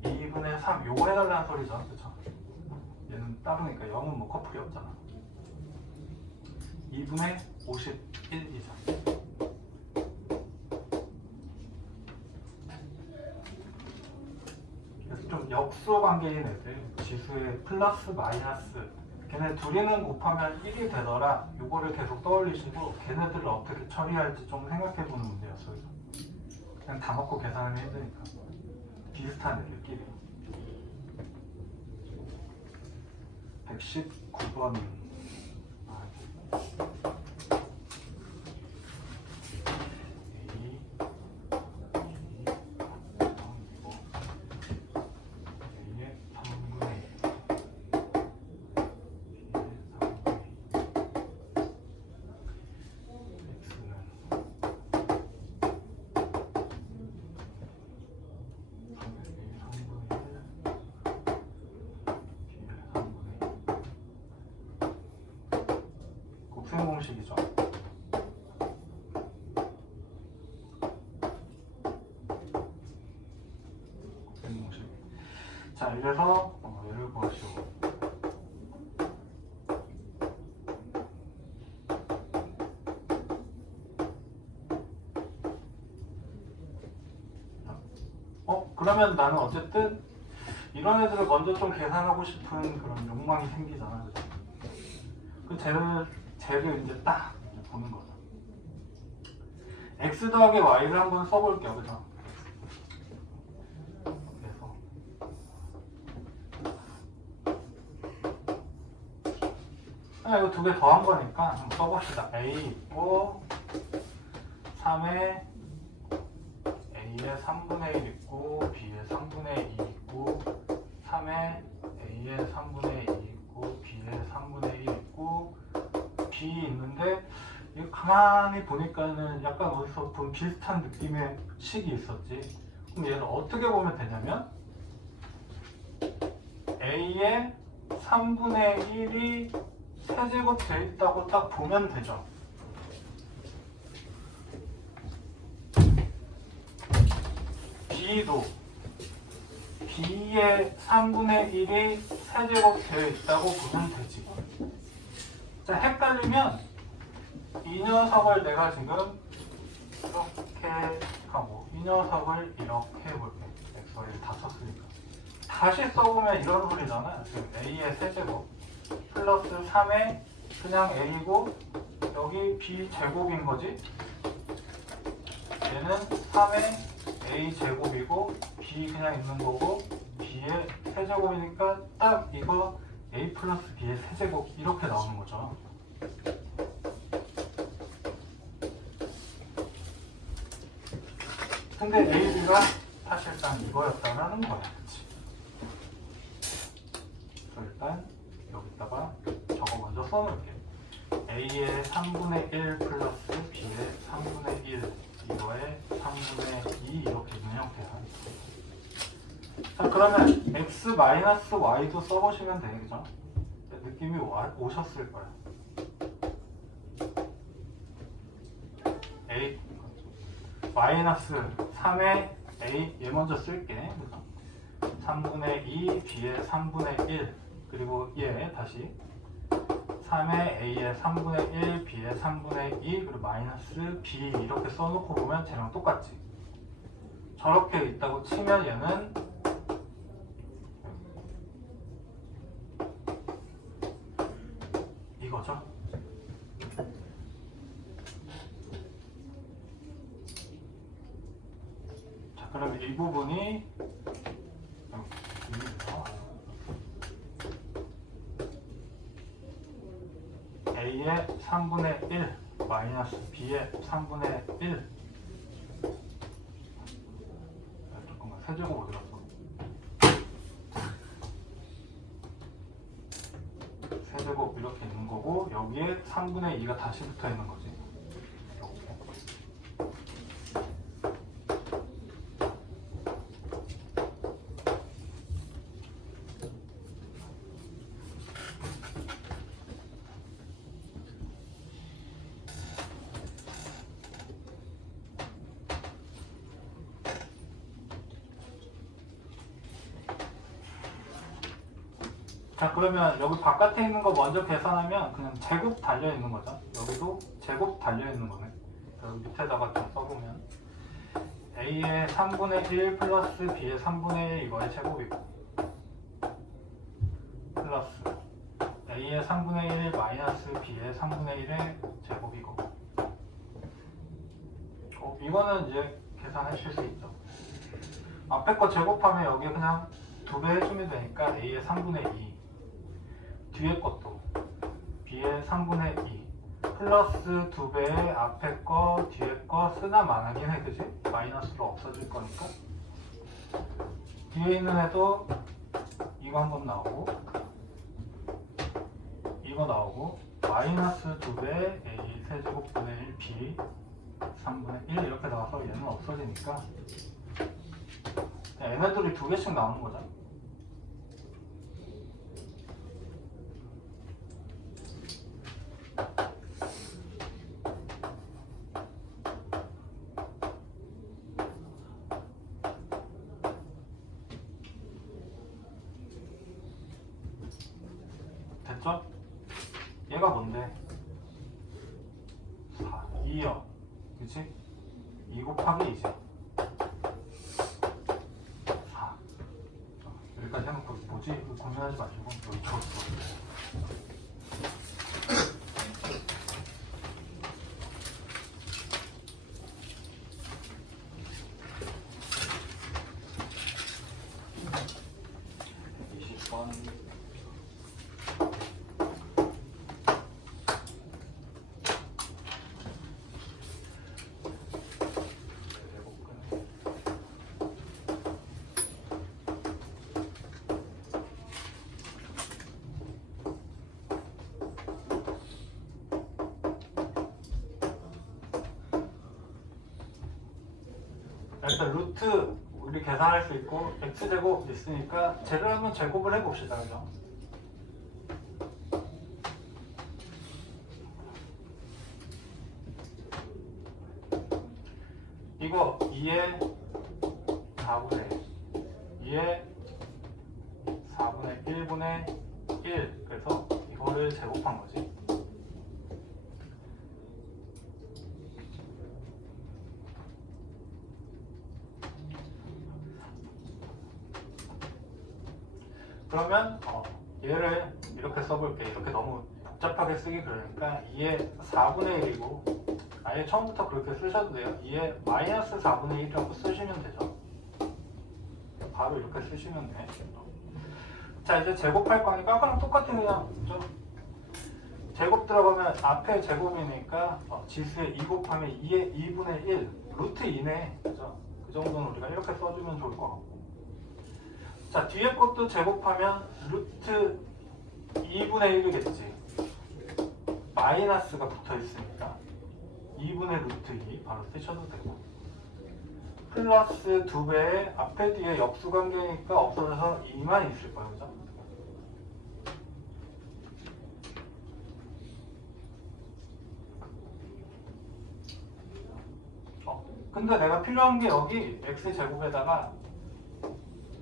2분의 3 요거 해달라는 소리죠. 그쵸? 얘는 따로니까 0은 뭐 커플이 없잖아. 2분의 51이죠. 그래서 좀 역수 관계인 애들, 지수의 플러스 마이너스, 걔네 둘이는 곱하면 1이 되더라. 요거를 계속 떠올리시고 걔네들을 어떻게 처리할지 좀 생각해보는 문제였어요. 그냥 다 넣고 계산하면 힘드니까. 비슷한 애들끼리. 119번. 공식이죠. n 공식. 자, 이래서 얘를 구하시고. 그러면 나는 어쨌든 이런 애들을 먼저 좀 계산하고 싶은 그런 욕망이 생기잖아. 그죠? 그 쟤를 이제 딱 보는 거죠. x 더하기 y를 한번 써볼게요. 그죠? 그래서 이거 두 개 더한 거니까 한번 써봅시다. a 있고 3에 a의 3분의 1 있고 b의 3분의 2 있고 3에 a의 3분의 2 있고 b의 3분의 1 있고 b 있는데 이거 가만히 보니까는 약간 어디서 본 비슷한 느낌의 식이 있었지. 그럼 얘를 어떻게 보면 되냐면 a의 3분의 1이 세제곱 되어 있다고 딱 보면 되죠. b도 b의 3분의 1이 세제곱 되어 있다고 보면 되지. 자, 헷갈리면 이 녀석을 내가 지금 이렇게 하고 이 녀석을 이렇게 해볼게. xy를 다 썼으니까 다시 써보면 이런 소리잖아. 지금 a의 세제곱 플러스 3에 그냥 a고 여기 b 제곱인 거지. 얘는 3에 a 제곱이고 b 그냥 있는 거고 b의 세제곱이니까 딱 이거 a 플러스 b의 세제곱 이렇게 나오는 거죠. 근데 a, b가 사실상 이거였다라는 거야. 그치? 그래서 일단 여기다가 저거 먼저 써놓을게. a의 3분의 1 플러스 b의 3분의 1 이거에 3분의 2 이렇게 있는 형태야. 자, 그러면 x 마이너스 y도 써보시면 되겠죠? 느낌이 오셨을 거야. a 마이너스 3의 a 얘 먼저 쓸게. 그죠? 3분의 2 b의 3분의 1 그리고 얘 다시 3의 a의 3분의 1 b의 3분의 2 그리고 마이너스 b 이렇게 써놓고 보면 쟤랑 똑같지. 저렇게 있다고 치면 얘는 이거죠. 자, 그럼 이 부분이 a의 3분의 1 마이너스 b의 3분의 1 잠깐만 세제곱 어디 갔어? 세제곱 이렇게 있는 거고 여기에 3분의 2가 다시 붙어 있는 거지. 이렇게. 자, 그러면 여기 바깥에 있는 거 먼저 계산하면 그냥 제곱 달려 있는 거죠. 여기도 제곱 달려 있는 거네. 여기 밑에다가 좀 써보면 a의 3분의 1 플러스 b의 3분의 1 이거의 제곱이고 플러스 a의 3분의 1 마이너스 b의 3분의 1의 제곱이고 이거는 이제 계산하실 수 있죠. 앞에 거 제곱하면 여기 그냥 2배 해주면 되니까 a의 3분의 2 뒤에 것도 b의 3분의 2 플러스 2배의 앞에 거 뒤에 거 쓰나 마나긴 해. 그지? 마이너스로 없어질 거니까 뒤에 있는 애도 이거 한번 나오고 이거 나오고 마이너스 2배 a 세제곱분의 1 b 3분의 1 이렇게 나와서 얘는 없어지니까 얘네들이 2개씩 나오는 거잖아. 그쵸? 얘가 뭔데? 4, 2요. 그치? 2 곱하기 2죠. 4. 여기까지 해놓고 뭐지? 고민하지 마시고 여기 줬어. 일단 루트 우리 계산할 수 있고 x제곱 있으니까 쟤를 한번 제곱을 해봅시다. 그죠? 이거 2의 4분의 2의 4분의 1분의 1 그래서 이거를 제곱한 거지. 그러면 얘를 이렇게 써볼게. 이렇게 너무 복잡하게 쓰기 그러니까 2의 4분의 1이고 아예 처음부터 그렇게 쓰셔도 돼요. 2의 마이너스 4분의 1이라고 쓰시면 되죠. 바로 이렇게 쓰시면 돼. 자 이제 제곱할 거니까 아까랑 똑같은 그냥 좀 제곱 들어가면 앞에 제곱이니까 지수에 2 곱하면 2의 2분의 1 루트 2네. 그죠? 그 정도는 우리가 이렇게 써주면 좋을 것 같고 자 뒤에 것도 제곱하면 루트 2분의 1이겠지. 마이너스가 붙어 있으니까 2분의 루트 2 바로 쓰셔도 되고 플러스 2배에 앞에 뒤에 역수 관계니까 없어져서 2만 있을 거예요. 그죠? 근데 내가 필요한 게 여기 x제곱에다가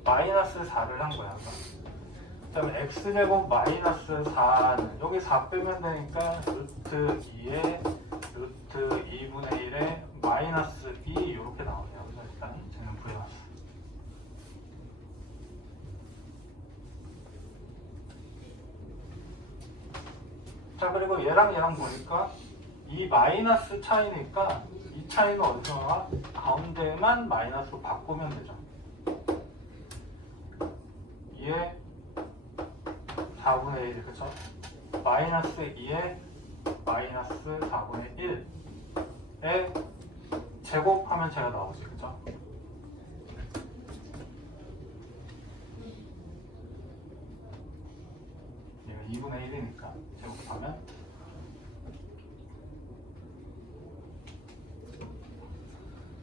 마이너스 4를 한 거야. 그 다음에 x제곱 마이너스 4는 여기 4 빼면 되니까 루트 2에 루트 2분의 1에 마이너스 2 이렇게 나오네요. 그래서 일단 쟤는 구해놨어. 자 그리고 얘랑 보니까 이 마이너스 차이니까 이 차이는 어디서 나와? 가운데만 마이너스로 바꾸면 되죠. 2의 4분의 1 그쵸? 마이너스 2의 마이너스 4분의 1에 제곱하면 제가 나오지 그쵸? 얘가 2분의 1이니까 제곱하면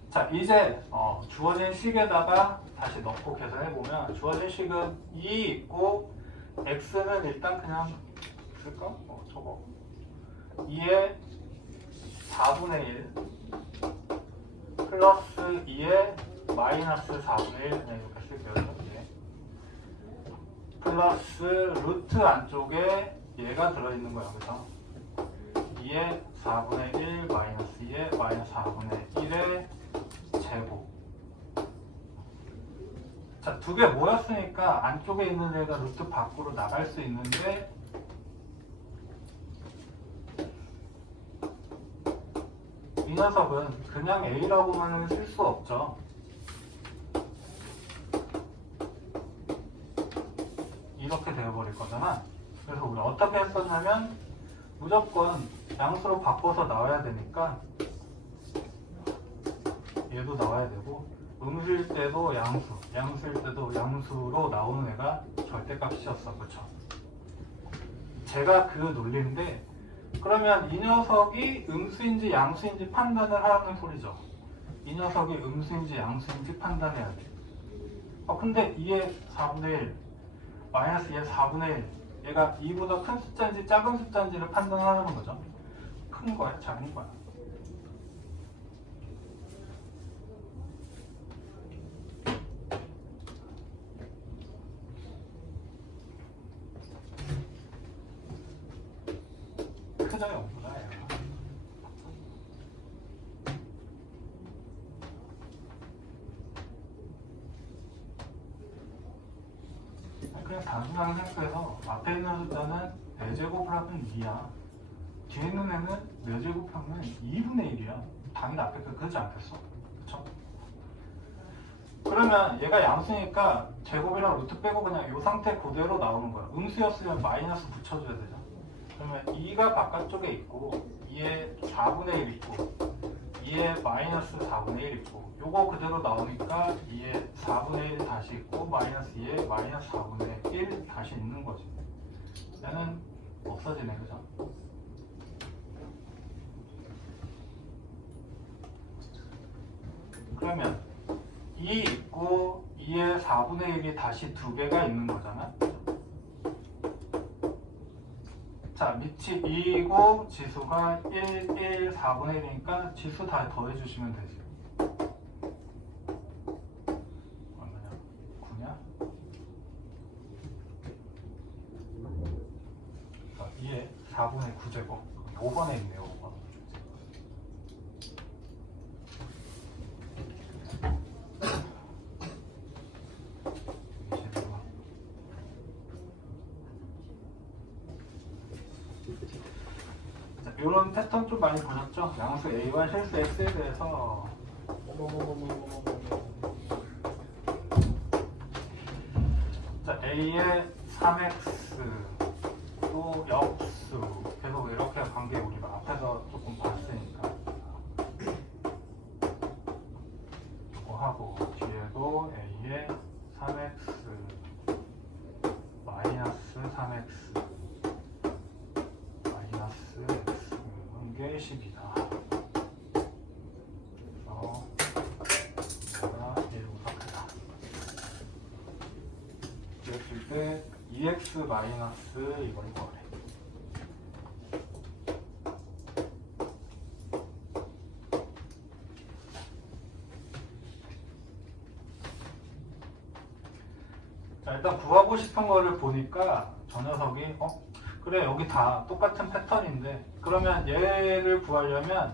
자 이제 주어진 식에다가 다시 넣고 계산해보면 주어진 식은 2 있고 x는 일단 그냥 쓸까? 저거 2의 4분의 1 플러스 2의 마이너스 4분의 1 그냥 이렇게 쓸게요. 이렇게. 플러스 루트 안쪽에 얘가 들어있는 거야. 그래서 2의 4분의 1 마이너스 2의 마이너스 4분의 1의 제곱. 자, 두 개 모였으니까 안쪽에 있는 애가 루트 밖으로 나갈 수 있는데 이 녀석은 그냥 A라고만 쓸 수 없죠. 이렇게 되어버릴 거잖아. 그래서 우리 어떻게 했었냐면 무조건 양수로 바꿔서 나와야 되니까 얘도 나와야 되고 음수일 때도 양수, 양수일 때도 양수로 나오는 애가 절대값이었어. 그쵸? 제가 그 논리인데 그러면 이 녀석이 음수인지 양수인지 판단을 하는 소리죠. 이 녀석이 음수인지 양수인지 판단해야 돼. 근데 2의 4분의 1 마이너스 2의 4분의 1 얘가 2보다 큰 숫자인지 작은 숫자인지를 판단하는 거죠. 큰 거야? 작은 거야? 그냥 단순하게 생각해서 앞에 있는 숫자는 4제곱을 하면 2야. 뒤에 있는 애는 4제곱 하면 2분의 1이야. 당연히 앞에 거 그러지 않겠어? 그쵸? 그러면 얘가 양수니까 제곱이랑 루트 빼고 그냥 이 상태 그대로 나오는 거야. 음수였으면 마이너스 붙여줘야 되죠. 그러면 2가 바깥쪽에 있고 2에 4분의 1 있고 2에 마이너스 4분의 1 있고 요거 그대로 나오니까 2에 4분의 1 다시 있고 마이너스 2에 마이너스 4분의 1 다시 있는 거지. 얘는 없어지네, 그죠? 그러면 2 있고 2에 4분의 1이 다시 2개가 있는 거잖아. 자, 밑이 2이고 지수가 1, 1, 4분의 1이니까 지수 다 더해주시면 되지. 얼마냐? 9냐? 2에 4분의 9제곱. 5번에 있네요, 5번. 이런 패턴 좀 많이 보셨죠? 양수 A와 실수 X에 대해서 자, A의 3X 또 역수 계속 이렇게 관계 우리가 앞에서 조금 봤으니까 이거 하고 뒤에도 A의 3X 마이너스 3X 마이너스 X 이게 10이다. 그래서 얘가 1보다 크다. 이랬을 때 2x 마이너스 이걸 거래. 자, 일단 구하고 싶은 거를 보니까 저 녀석이 그래 여기 다 똑같은 패턴인데 그러면 얘를 구하려면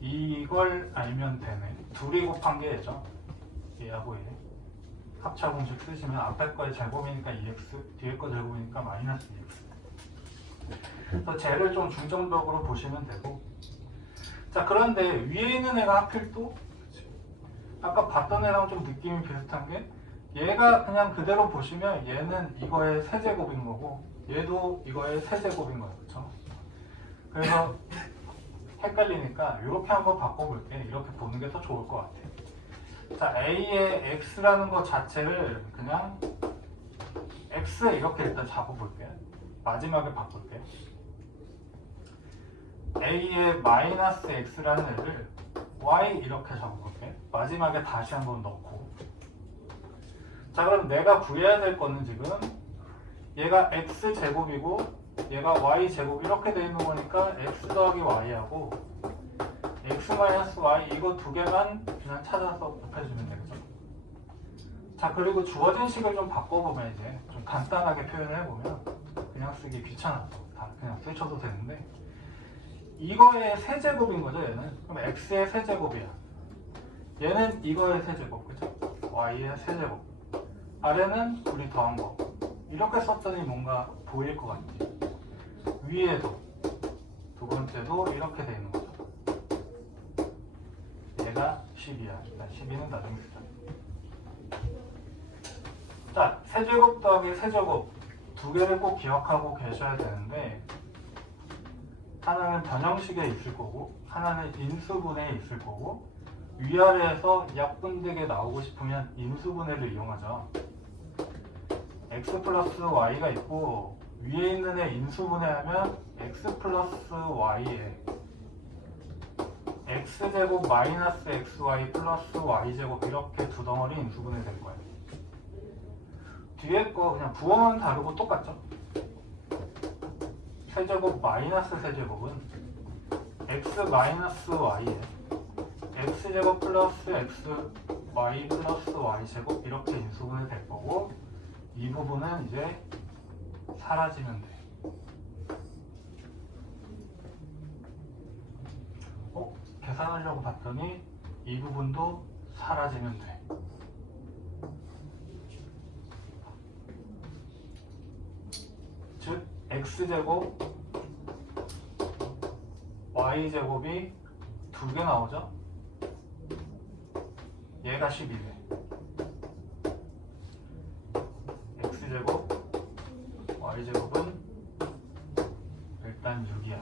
이걸 알면 되네. 둘이 곱한 게 얘죠. 얘하고 얘. 합차 공식 쓰시면 앞에 거의 제곱이니까 2x, 뒤에 거 제곱이니까 마이너스 2x. 그래서 쟤를 좀 중점적으로 보시면 되고. 자, 그런데 위에 있는 애가 하필 또 아까 봤던 애랑 좀 느낌이 비슷한 게 얘가 그냥 그대로 보시면 얘는 이거의 세제곱인 거고 얘도 이거의 세제곱인 거예요. 그렇죠? 그래서 헷갈리니까 이렇게 한번 바꿔볼게. 이렇게 보는 게 더 좋을 것 같아요. 자, A의 X라는 것 자체를 그냥 X 이렇게 일단 잡아볼게요. 마지막에 바꿀게요. A의 마이너스 X라는 애를 Y 이렇게 잡아볼게요. 마지막에 다시 한번 넣고. 자, 그럼 내가 구해야 될 거는 지금 얘가 X제곱이고 얘가 Y제곱 이렇게 돼 있는 거니까 X 더하기 Y하고 X 마이너스 Y 이거 두 개만 그냥 찾아서 곱해주면 되겠죠. 자, 그리고 주어진 식을 좀 바꿔보면 이제 좀 간단하게 표현을 해보면 그냥 쓰기 귀찮아서 다 그냥 쓰셔도 되는데 이거의 세제곱인 거죠. 얘는 그럼 X의 세제곱이야. 얘는 이거의 세제곱, 그죠? Y의 세제곱. 아래는 우리 더한 거. 이렇게 썼더니 뭔가 보일 것 같지. 위에도 두 번째도 이렇게 되는 거죠. 얘가 10이야. 12는 나중에 쓰자. 자, 세제곱 더하기 세제곱 두 개를 꼭 기억하고 계셔야 되는데 하나는 변형식에 있을 거고 하나는 인수분해에 있을 거고 위아래에서 약분되게 나오고 싶으면 인수분해를 이용하죠. x 플러스 y가 있고 위에 있는 애 인수분해하면 x 플러스 y에 x제곱 마이너스 xy 플러스 y제곱 이렇게 두 덩어리 인수분해 될 거예요. 뒤에 거 그냥 부호만 다르고 똑같죠? 세제곱 마이너스 세제곱은 x 마이너스 y에 x제곱 플러스 xy 플러스 y제곱 이렇게 인수분해 될 거고 이 부분은 이제 사라지면 돼. 계산하려고 봤더니 이 부분도 사라지면 돼. x제곱 y제곱이 2개 나오죠? 얘가 12네. x제곱 y제곱은 일단 6이야.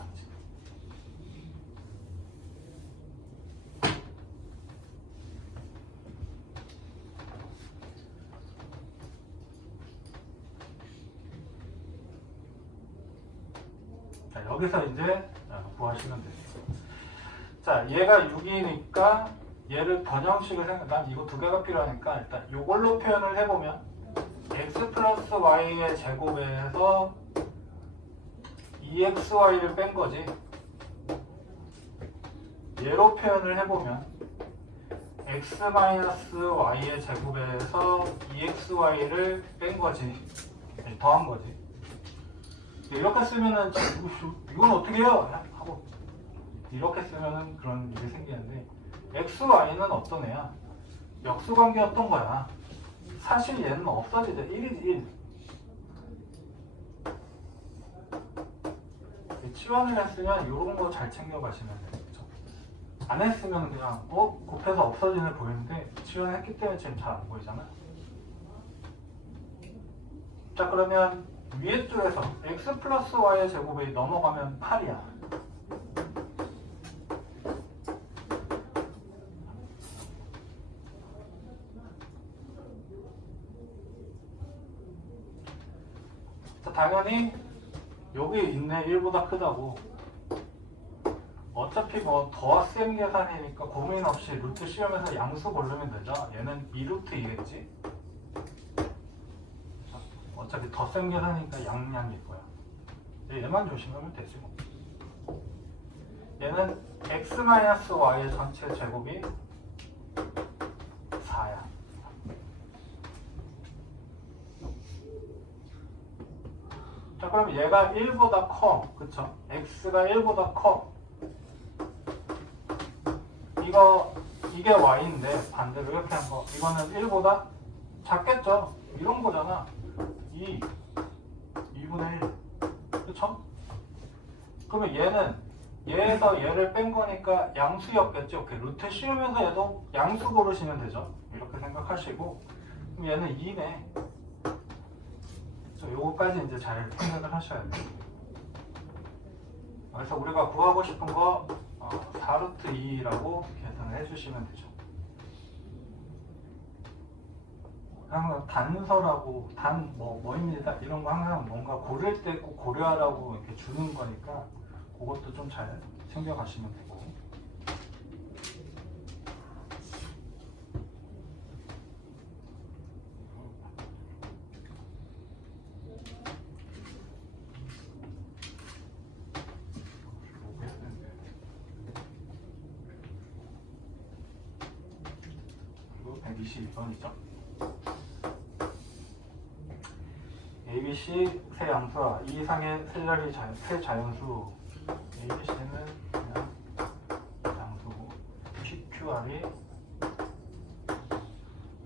자, 여기서 이제 구하시면 돼요. 자, 얘가 6이니까 얘를 변형식을 난 이거 2개가 필요하니까 일단 이걸로 표현을 해보면 x 플러스 y의 제곱에서 2xy를 뺀 거지. 얘로 표현을 해보면 x 마이너스 y의 제곱에서 2xy를 뺀 거지. 더한 거지. 이렇게 쓰면은 이건 어떻게 해요? 하고 이렇게 쓰면은 그런 일이 생기는데 x, y는 어떤 애야? 역수관계였던 거야. 사실 얘는 없어지죠. 1이지 1. 치환을 했으면 이런 거 잘 챙겨가시면 되겠죠. 안 했으면 그냥 곱해서 없어지는 보이는데 치환했기 때문에 지금 잘 안 보이잖아. 자, 그러면 위에 쪽에서 x 플러스 y의 제곱이 넘어가면 8이야. 자, 당연히 여기 있네 1보다 크다고. 어차피 뭐 더셈 계산이니까 고민 없이 루트 씌우면서 양수 고르면 되죠. 얘는 2루트 2겠지. 어차피 덧셈 계산이니까 양량일 거야. 얘만 조심하면 되지 뭐. 얘는 x-y의 전체 제곱이 4야. 자, 그럼 얘가 1보다 커. 그쵸? x가 1보다 커. 이게 y인데 반대로 이렇게 한 거. 이거는 1보다 작겠죠? 이런 거잖아. 2분의 1. 그쵸? 그러면 얘에서 얘를 뺀 거니까 양수였겠죠? 오케이. 루트 씌우면서 얘도 양수 고르시면 되죠? 이렇게 생각하시고. 그럼 얘는 2네. 요거까지 이제 잘 생각을 하셔야 돼요. 그래서 우리가 구하고 싶은 거 4루트 2라고 계산을 해주시면 되죠. 항상 단서라고 뭐입니다 이런 거 항상 뭔가 고를 때 꼭 고려하라고 이렇게 주는 거니까 그것도 좀 잘 챙겨 가시면 되고. 그리고 122번이죠. ABC 세 양수와 이 이상의 세 자연수. ABC는 그냥 양수고 PQR이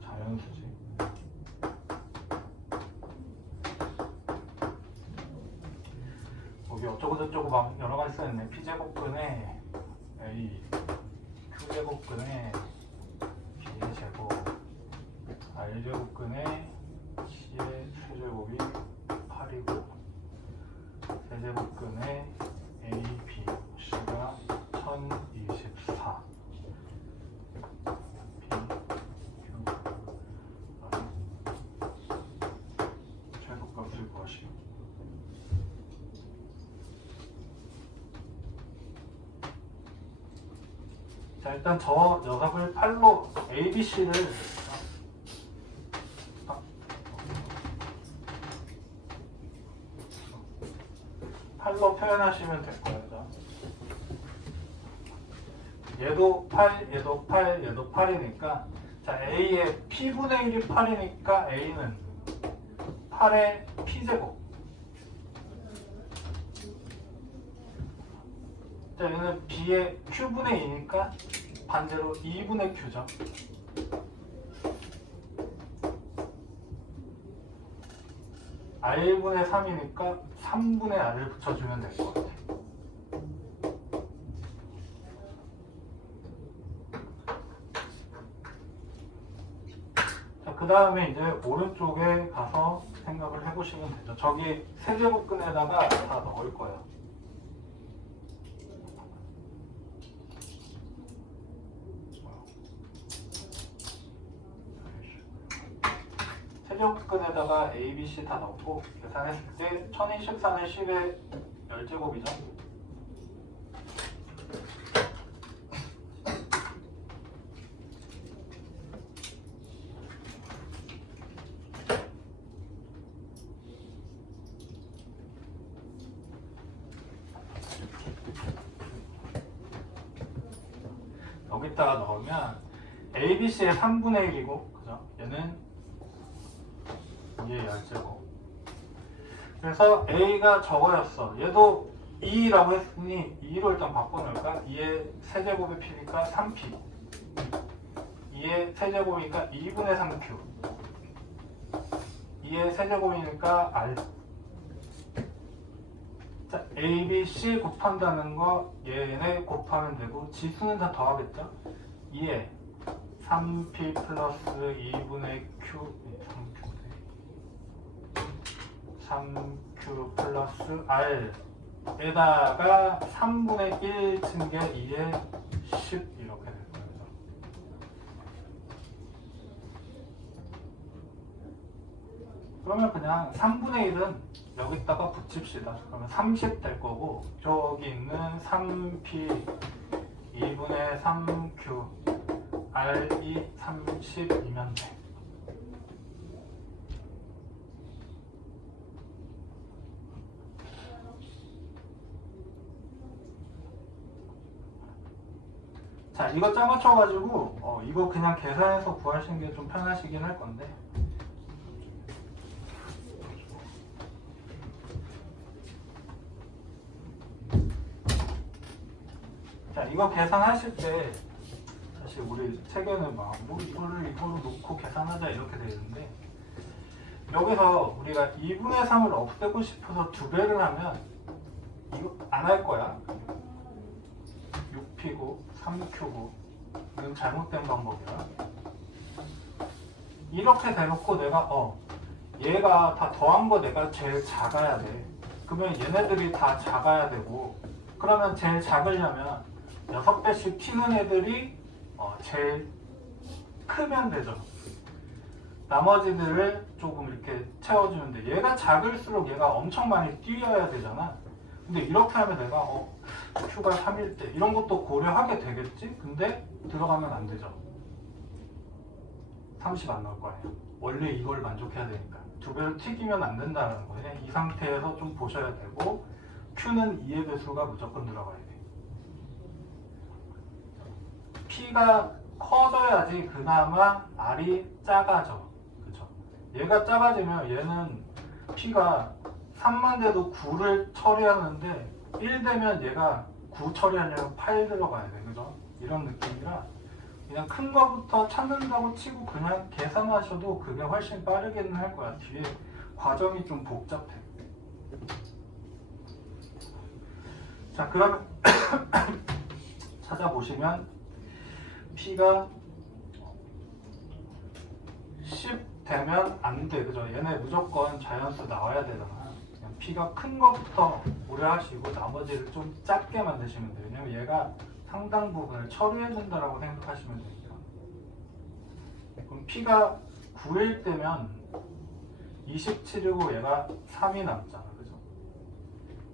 자연수지. 여기 어쩌고저쩌고 막 여러 가지 써있네. P제곱근에 A, Q제곱근에 B제곱, R제곱근에 C의 세제곱이 8이고 세제곱근에 A, B, C가 1024. P, Q, R 최소값을 구하시오. 자, 일단 저 녀석을 8로 ABC를 8로 표현하시면 될 거예요. 얘도 8, 얘도 8, 얘도 8이니까 자, A의 P분의 1이 8이니까 A는 8의 P제곱. 자, 얘는 B의 Q분의 2니까 반대로 2분의 Q죠. R분의 3이니까 3분의 r을 붙여주면 될 것 같아. 자, 그 다음에 이제 오른쪽에 가서 생각을 해보시면 되죠. 저기 세제곱근에다가 다 넣을 거예요. 세제곱근에다가 A, B, C 다 넣고 계산했을 때 1024는 10의 10제곱이죠. 여기다가 넣으면 A, B, C의 3분의 1이고 그죠? 얘는 이게 10제곱. 그래서 A가 저거였어. 얘도 2라고 했으니 2로 일단 바꿔놓을까? 2의 세제곱의 P니까 3P. 2의 세제곱이니까 2분의 3Q. 2의 세제곱이니까 R. 자, A, B, C 곱한다는 거 얘네 곱하면 되고 지수는 다 더하겠죠? 2에 3P 플러스 2분의 Q 3Q 플러스 R 에다가 3분의 1 층계 2에 10 이렇게 될 거예요. 그러면 그냥 3분의 1은 여기다가 붙입시다. 그러면 30 될 거고 저기 있는 3P 2분의 3Q R2 30이면 돼. 자, 이거 짜맞춰가지고 이거 그냥 계산해서 구하시는 게 좀 편하시긴 할 건데 자, 이거 계산하실 때 사실 우리 책에는 막 뭐 이거로 놓고 계산하자 이렇게 되어 있는데 여기서 우리가 2분의 3을 없애고 싶어서 2배를 하면 이거 안 할 거야. 6P고 3Q고 이건 잘못된 방법이야. 이렇게 대놓고 내가 얘가 다 더한 거 내가 제일 작아야 돼. 그러면 얘네들이 다 작아야 되고 그러면 제일 작으려면 6배씩 튀는 애들이 제일 크면 되죠. 나머지들을 조금 이렇게 채워주면 돼. 얘가 작을수록 얘가 엄청 많이 뛰어야 되잖아. 근데 이렇게 하면 내가 Q가 3일 때 이런 것도 고려하게 되겠지? 근데 들어가면 안 되죠. 30 안 나올 거 아니야. 원래 이걸 만족해야 되니까. 2배로 튀기면 안 된다는 거예요. 이 상태에서 좀 보셔야 되고 Q는 2의 배수가 무조건 들어가야 돼. P가 커져야지 그나마 R이 작아져. 그쵸? 얘가 작아지면 얘는 P가 3만 돼도 9를 처리하는데 1 되면 얘가 9 처리하려면 8 들어가야 돼. 그죠? 이런 느낌이라 그냥 큰 거부터 찾는다고 치고 그냥 계산하셔도 그게 훨씬 빠르게는 할 거야. 뒤에 과정이 좀 복잡해. 자, 그러면 찾아보시면 P가 10 되면 안 돼. 그죠? 얘네 무조건 자연수 나와야 되잖아. 그냥 P가 큰 거부터 고려하시고 나머지를 좀 작게 만드시면 돼요. 왜냐면 얘가 상당 부분을 처리해준다라고 생각하시면 됩니다. 그럼 P가 9일 때면 27이고 얘가 3이 남잖아. 그죠?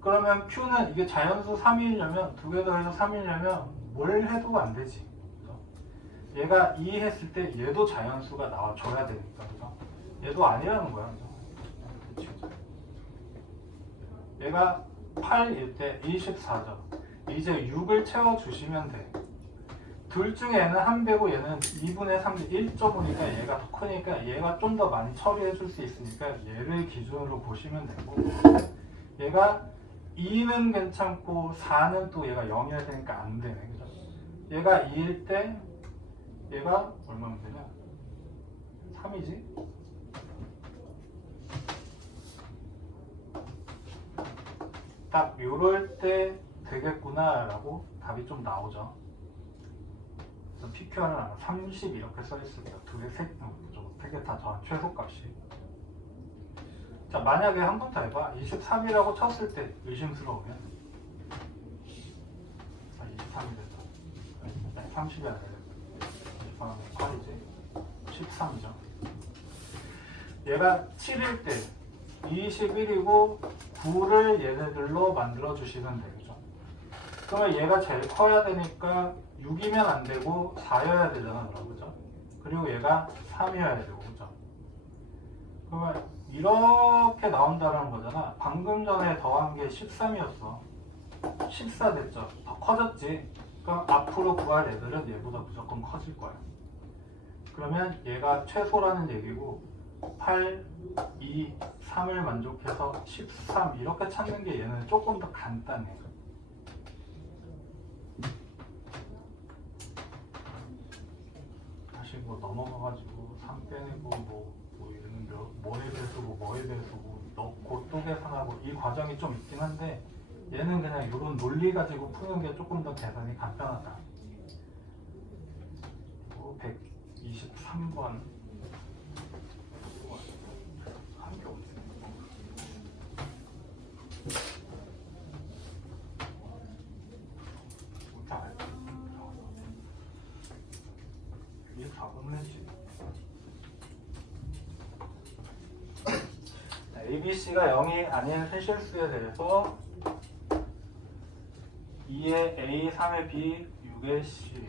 그러면 Q는 이게 자연수 3이려면 2개 더해서 3이려면 뭘 해도 안 되지. 그죠? 얘가 2 했을 때 얘도 자연수가 나와줘야 되니까. 그죠? 얘도 아니라는 거야. 그죠? 얘가 8일 때 24죠. 이제 6을 채워주시면 돼. 둘 중에 얘는 1배고 얘는 2분의 3배 1.5니까 얘가 더 크니까 얘가 좀 더 많이 처리해 줄 수 있으니까 얘를 기준으로 보시면 되고 얘가 2는 괜찮고 4는 또 얘가 0이어야 되니까 안 되네. 그죠? 얘가 2일 때 얘가 얼마면 되냐? 3이지? 딱 요럴 때 되겠구나 라고 답이 좀 나오죠. 그래서 PQR은 아마 30 이렇게 써있습니다. 되게 다 저한 최소값이. 자, 만약에 한 번 더 해봐. 23이라고 쳤을 때 의심스러우면 23이 됐다. 30이 아니라 8이지 13이죠. 얘가 7일 때 21이고 9를 얘네들로 만들어 주시면 되죠. 그러면 얘가 제일 커야 되니까 6이면 안 되고 4여야 되잖아, 그죠? 그리고 얘가 3이어야 되고, 그죠? 그러면 이렇게 나온다는 거잖아. 방금 전에 더한 게 13이었어. 14 됐죠? 더 커졌지? 그럼 앞으로 구할 애들은 얘보다 무조건 커질 거야. 그러면 얘가 최소라는 얘기고 8, 2, 3을 만족해서 13 이렇게 찾는 게 얘는 조금 더 간단해. 다시 뭐 넘어가가지고 3 빼내고 뭐 이런 뭐에 대해서 뭐에 대해서 넣고 또 계산하고 이 과정이 좀 있긴 한데 얘는 그냥 이런 논리 가지고 푸는 게 조금 더 계산이 간편하다. 123번 한 게 없네. 이게 4번 내지. ABC가 0이 아닌 세실수에 대해서 2의 A, 3의 B, 6의 C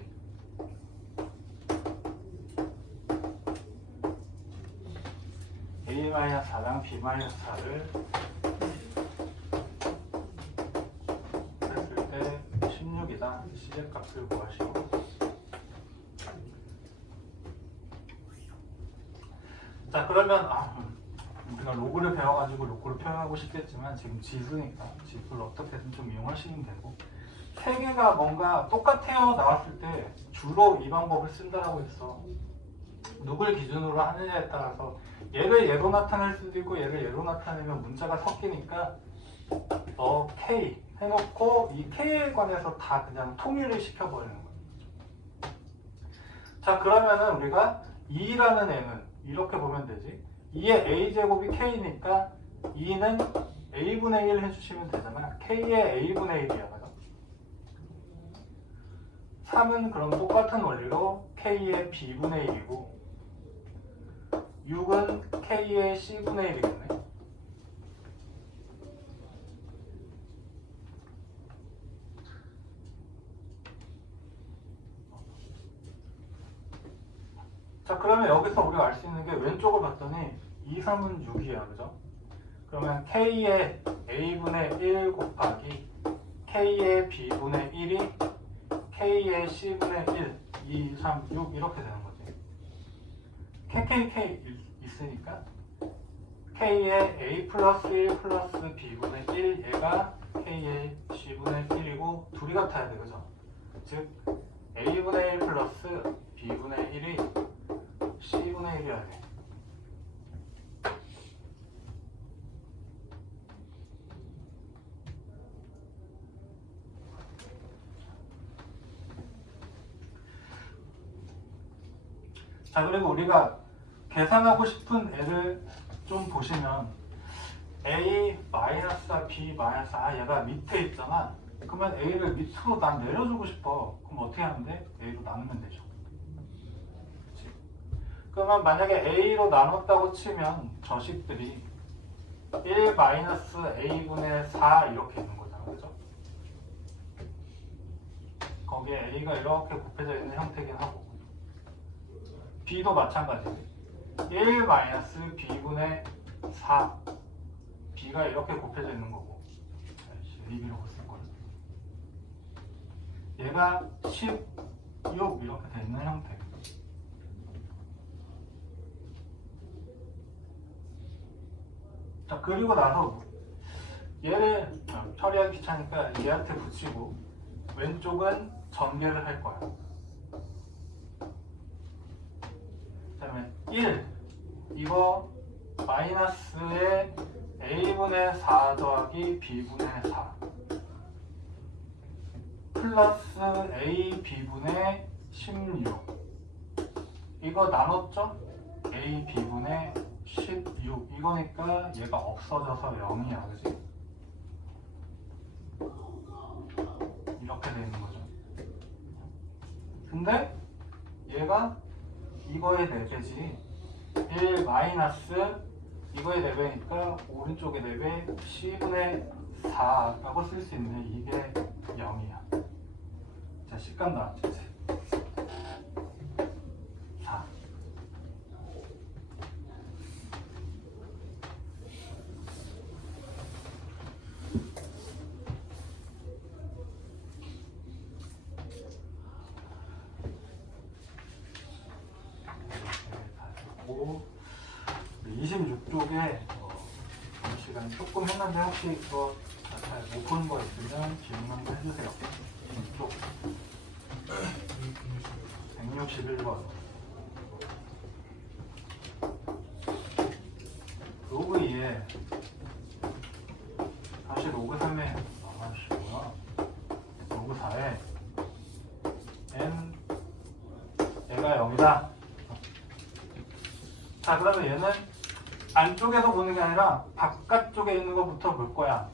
A-4랑 B-4를 했을 때 16이다. C의 값을 구하시고 자 그러면 우리가 로그를 배워가지고 로그를 표현하고 싶겠지만 지금 지수니까 지수를 어떻게든 좀 이용하시면 되고 세 개가 뭔가 똑같아요 나왔을 때 주로 이 방법을 쓴다라고 했어. 누굴 기준으로 하느냐에 따라서 얘를 얘로 나타낼 수도 있고 얘를 얘로 나타내면 문자가 섞이니까 K 해놓고 이 K에 관해서 다 그냥 통일을 시켜버리는 거야. 자 그러면은 우리가 2라는 애는 이렇게 보면 되지. 2의 A제곱이 K니까 2는 A분의 1 해주시면 되잖아. K의 A분의 1이야. 3은 그럼 똑같은 원리로 K의 B분의 1이고 6은 K의 C분의 1이겠네. 자 그러면 여기서 우리가 알 수 있는 게 왼쪽을 봤더니 2, 3은 6이야. 그죠? 그러면 K의 A분의 1 곱하기 K의 B분의 1이 K의 C분의 1, 2, 3, 6 이렇게 되는 거지. KKK 있으니까 K의 A 플러스 1 플러스 B분의 1 얘가 K의 C분의 1이고 둘이 같아야 돼. 그죠? 즉 A분의 1 플러스 B분의 1이 C분의 1이어야 돼. 자 그리고 우리가 계산하고 싶은 애를 좀 보시면 A 마이너스 B 마이너스 얘가 밑에 있잖아. 그러면 A를 밑으로 난 내려주고 싶어. 그럼 어떻게 하면 돼? A로 나누면 되죠. 그치? 그러면 만약에 A로 나눴다고 치면 저식들이 1 마이너스 A분의 4 이렇게 있는 거잖아. 그죠? 거기에 A가 이렇게 곱해져 있는 형태긴 하고 B도 마찬가지. 1 마이너스 B분의 4 B가 이렇게 곱해져 있는 거고 리뷰라고 쓸 거예요. 얘가 16 이렇게 돼 있는 형태. 자 그리고 나서 얘를 처리하기 귀찮으니까 얘한테 붙이고 왼쪽은 전개를 할 거야. 그 다음에 1 이거 마이너스에 a분의 4 더하기 b분의 4 플러스 a b분의 16 이거 나눴죠? a b분의 16 이거니까 얘가 없어져서 0이야 그지? 이렇게 되는 거죠. 근데 얘가 이거의 4배지 1 마이너스 이거의 4배니까 오른쪽의 4배 c분의 4라고 쓸 수 있는 이게 0이야. 자, 식감 나왔지 이제 4 26쪽에 시간이 조금 했는데 혹시 이거 잘 못 본 거 있으면 질문 한번 해주세요. 26쪽 161번 로그 2에 다시 로그 3에 뭐야 로그 4에 n 얘가 0이다. 자, 그러면 얘는 안쪽에서 보는 게 아니라 바깥쪽에 있는 것부터 볼 거야.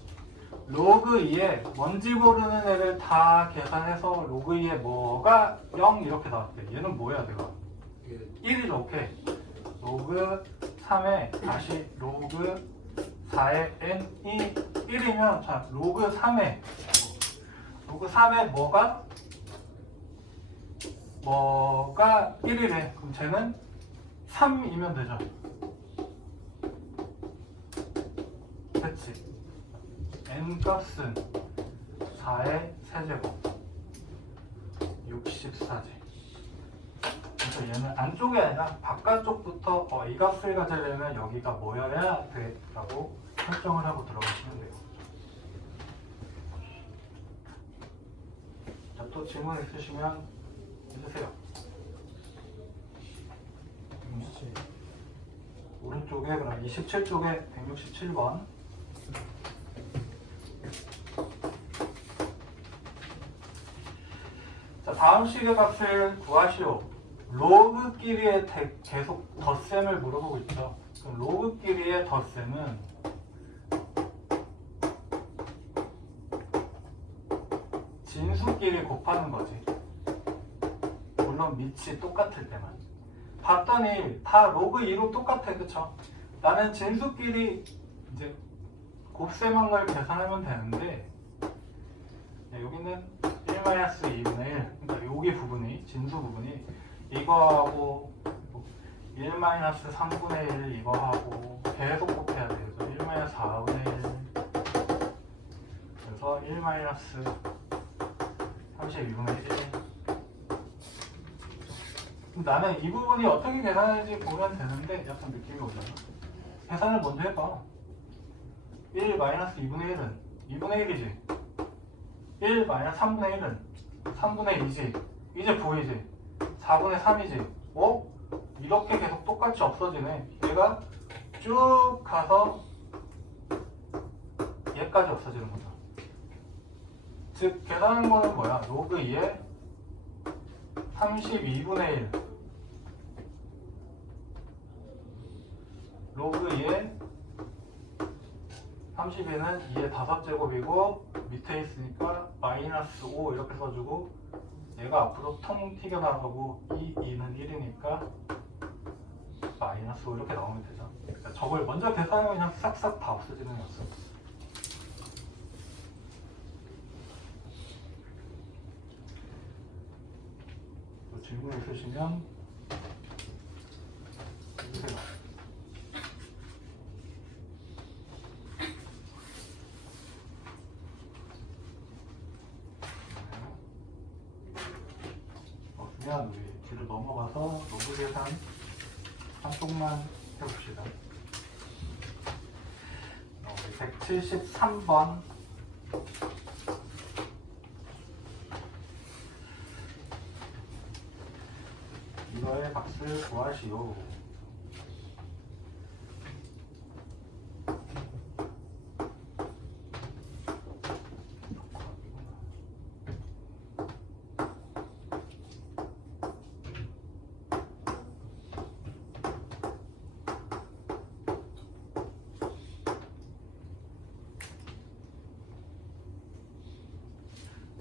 로그 2에 뭔지 모르는 애를 다 계산해서 로그 2에 뭐가 0 이렇게 나왔대. 얘는 뭐야 내가? 1이죠. 오케이. 로그 3에 다시 로그 4에 n이 1이면 자 로그 3에 뭐가 1이래. 그럼 쟤는 3이면 되죠. 그치? n 값은 4의 세제곱 64지. 그래서 얘는 안쪽이 아니라 바깥쪽부터 이 값을 가지려면 여기가 뭐여야 돼? 라고 설정을 하고 들어가시면 돼요. 자, 또 질문 있으시면 해주세요. 오른쪽에 그럼 27쪽에 167번 자, 다음 식의 값을 구하시오. 로그끼리의 계속 덧셈을 물어보고 있죠. 그럼 로그끼리의 덧셈은 진수끼리 곱하는 거지. 물론 밑이 똑같을 때만. 봤더니 다 로그 2로 똑같아. 그쵸? 나는 진수끼리 이제 곱셈한 걸 계산하면 되는데 여기는 1-2분의 1 그러니까 여기 부분이 진수 부분이 이거하고 1-3분의 1 이거하고 계속 곱해야 돼요. 그래서 1-4분의 1 그래서 1-32분의 1 나는 이 부분이 어떻게 계산하는지 보면 되는데 약간 느낌이 오잖아. 계산을 먼저 해봐. 1-2분의 1은 2분의 1이지. 1-3분의 1은 3분의 2지. 이제 보이지? 4분의 3이지. 이렇게 계속 똑같이 없어지네. 얘가 쭉 가서 얘까지 없어지는 거죠. 즉 계산하는 거는 뭐야? 로그 2에 32분의 1 로그 2에 32는 2의 5제곱이고 밑에 있으니까 마이너스 5 이렇게 써주고 얘가 앞으로 통 튀겨나가고 이 2는 1이니까 마이너스 5 이렇게 나오면 되죠. 그러니까 저걸 먼저 계산하면 그냥 싹싹 다 없어지는 거였어. 질문 있으시면 해주세요. 그러면 우리 뒤로 넘어가서 로그 계산 한쪽만 해봅시다. 173번 이거의 값을 구하시오.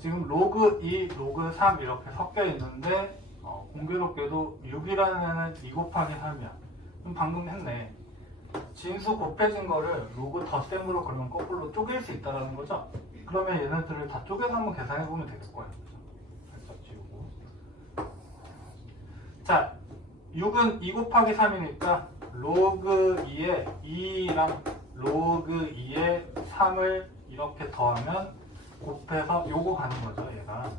지금 로그 2, 로그 3 이렇게 섞여 있는데 공교롭게도 6이라는 애는 2 곱하기 3이야. 그럼 방금 했네. 진수 곱해진 거를 로그 덧셈으로 그러면 거꾸로 쪼갤 수 있다는 거죠. 그러면 얘네들을 다 쪼개서 한번 계산해 보면 되겠 거예요. 그래서 지우고. 자, 6은 2 곱하기 3이니까 로그 2에 2랑 로그 2에 3을 이렇게 더하면 곱해서 요거 가는 거죠, 얘가.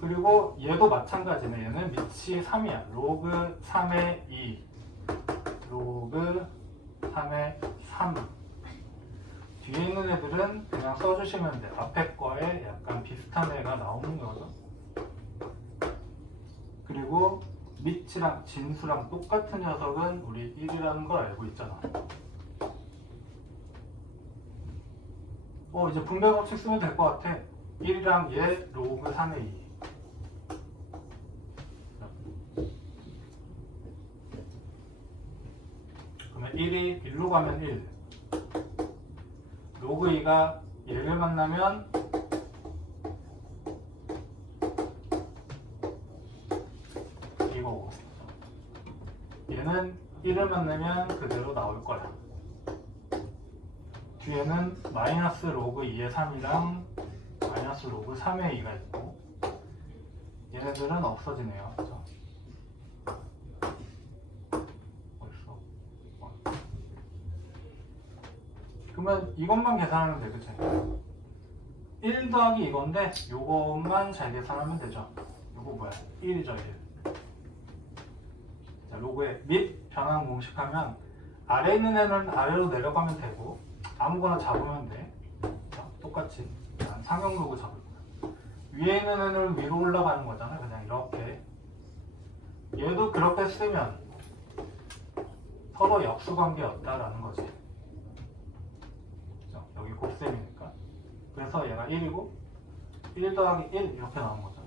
그리고 얘도 마찬가지네. 얘는 밑이 3이야. 로그 3의 2, 로그 3의 3. 뒤에 있는 애들은 그냥 써주시면 돼요. 앞에 거에 약간 비슷한 애가 나오는 거죠. 그리고 밑이랑 진수랑 똑같은 녀석은 우리 1이라는 걸 알고 있잖아. 이제 분배 법칙 쓰면 될 것 같아. 1이랑 얘 로그 3의 2. 그러면 1이 1로 가면 1. 로그 2가 얘를 만나면 이거고, 얘는 1을 만나면 그대로 나올 거야. 뒤에는 마이너스 로그 2의 3이랑 마이너스 로그 3의 2가 있고, 얘네들은 없어지네요. 그죠? 어딨어? 그러면 이것만 계산하면 돼, 그치? 1 더하기 이건데 요것만 잘 계산하면 되죠. 요거 뭐야? 1이죠, 1. 자, 로그의 밑 변환 공식하면 아래에 있는 애는 아래로 내려가면 되고 아무거나 잡으면 돼. 자, 똑같이 난 상형 로그 잡을 거야. 위에 있는 애는 위로 올라가는 거잖아. 그냥 이렇게. 얘도 그렇게 쓰면 서로 역수관계였다라는 거지. 그죠? 여기 곱셈이니까. 그래서 얘가 1이고 1 더하기 1 이렇게 나온 거죠.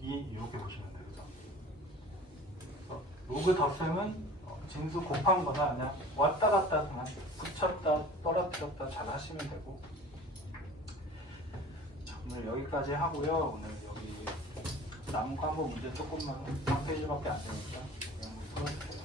2 이렇게 보시면 되죠. 로그 덧셈은 진수 곱한 거나 그냥 왔다 갔다 그냥 붙였다 떨어뜨렸다 잘 하시면 되고. 자, 오늘 여기까지 하고요. 오늘 여기 남은 거 한번 문제 조금만 3페이지밖에 안 되니까 그냥 풀어주세요.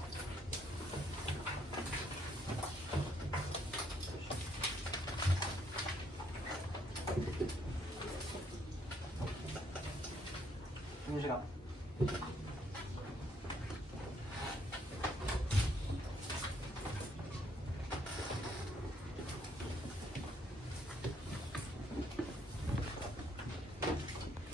쉬는 시간.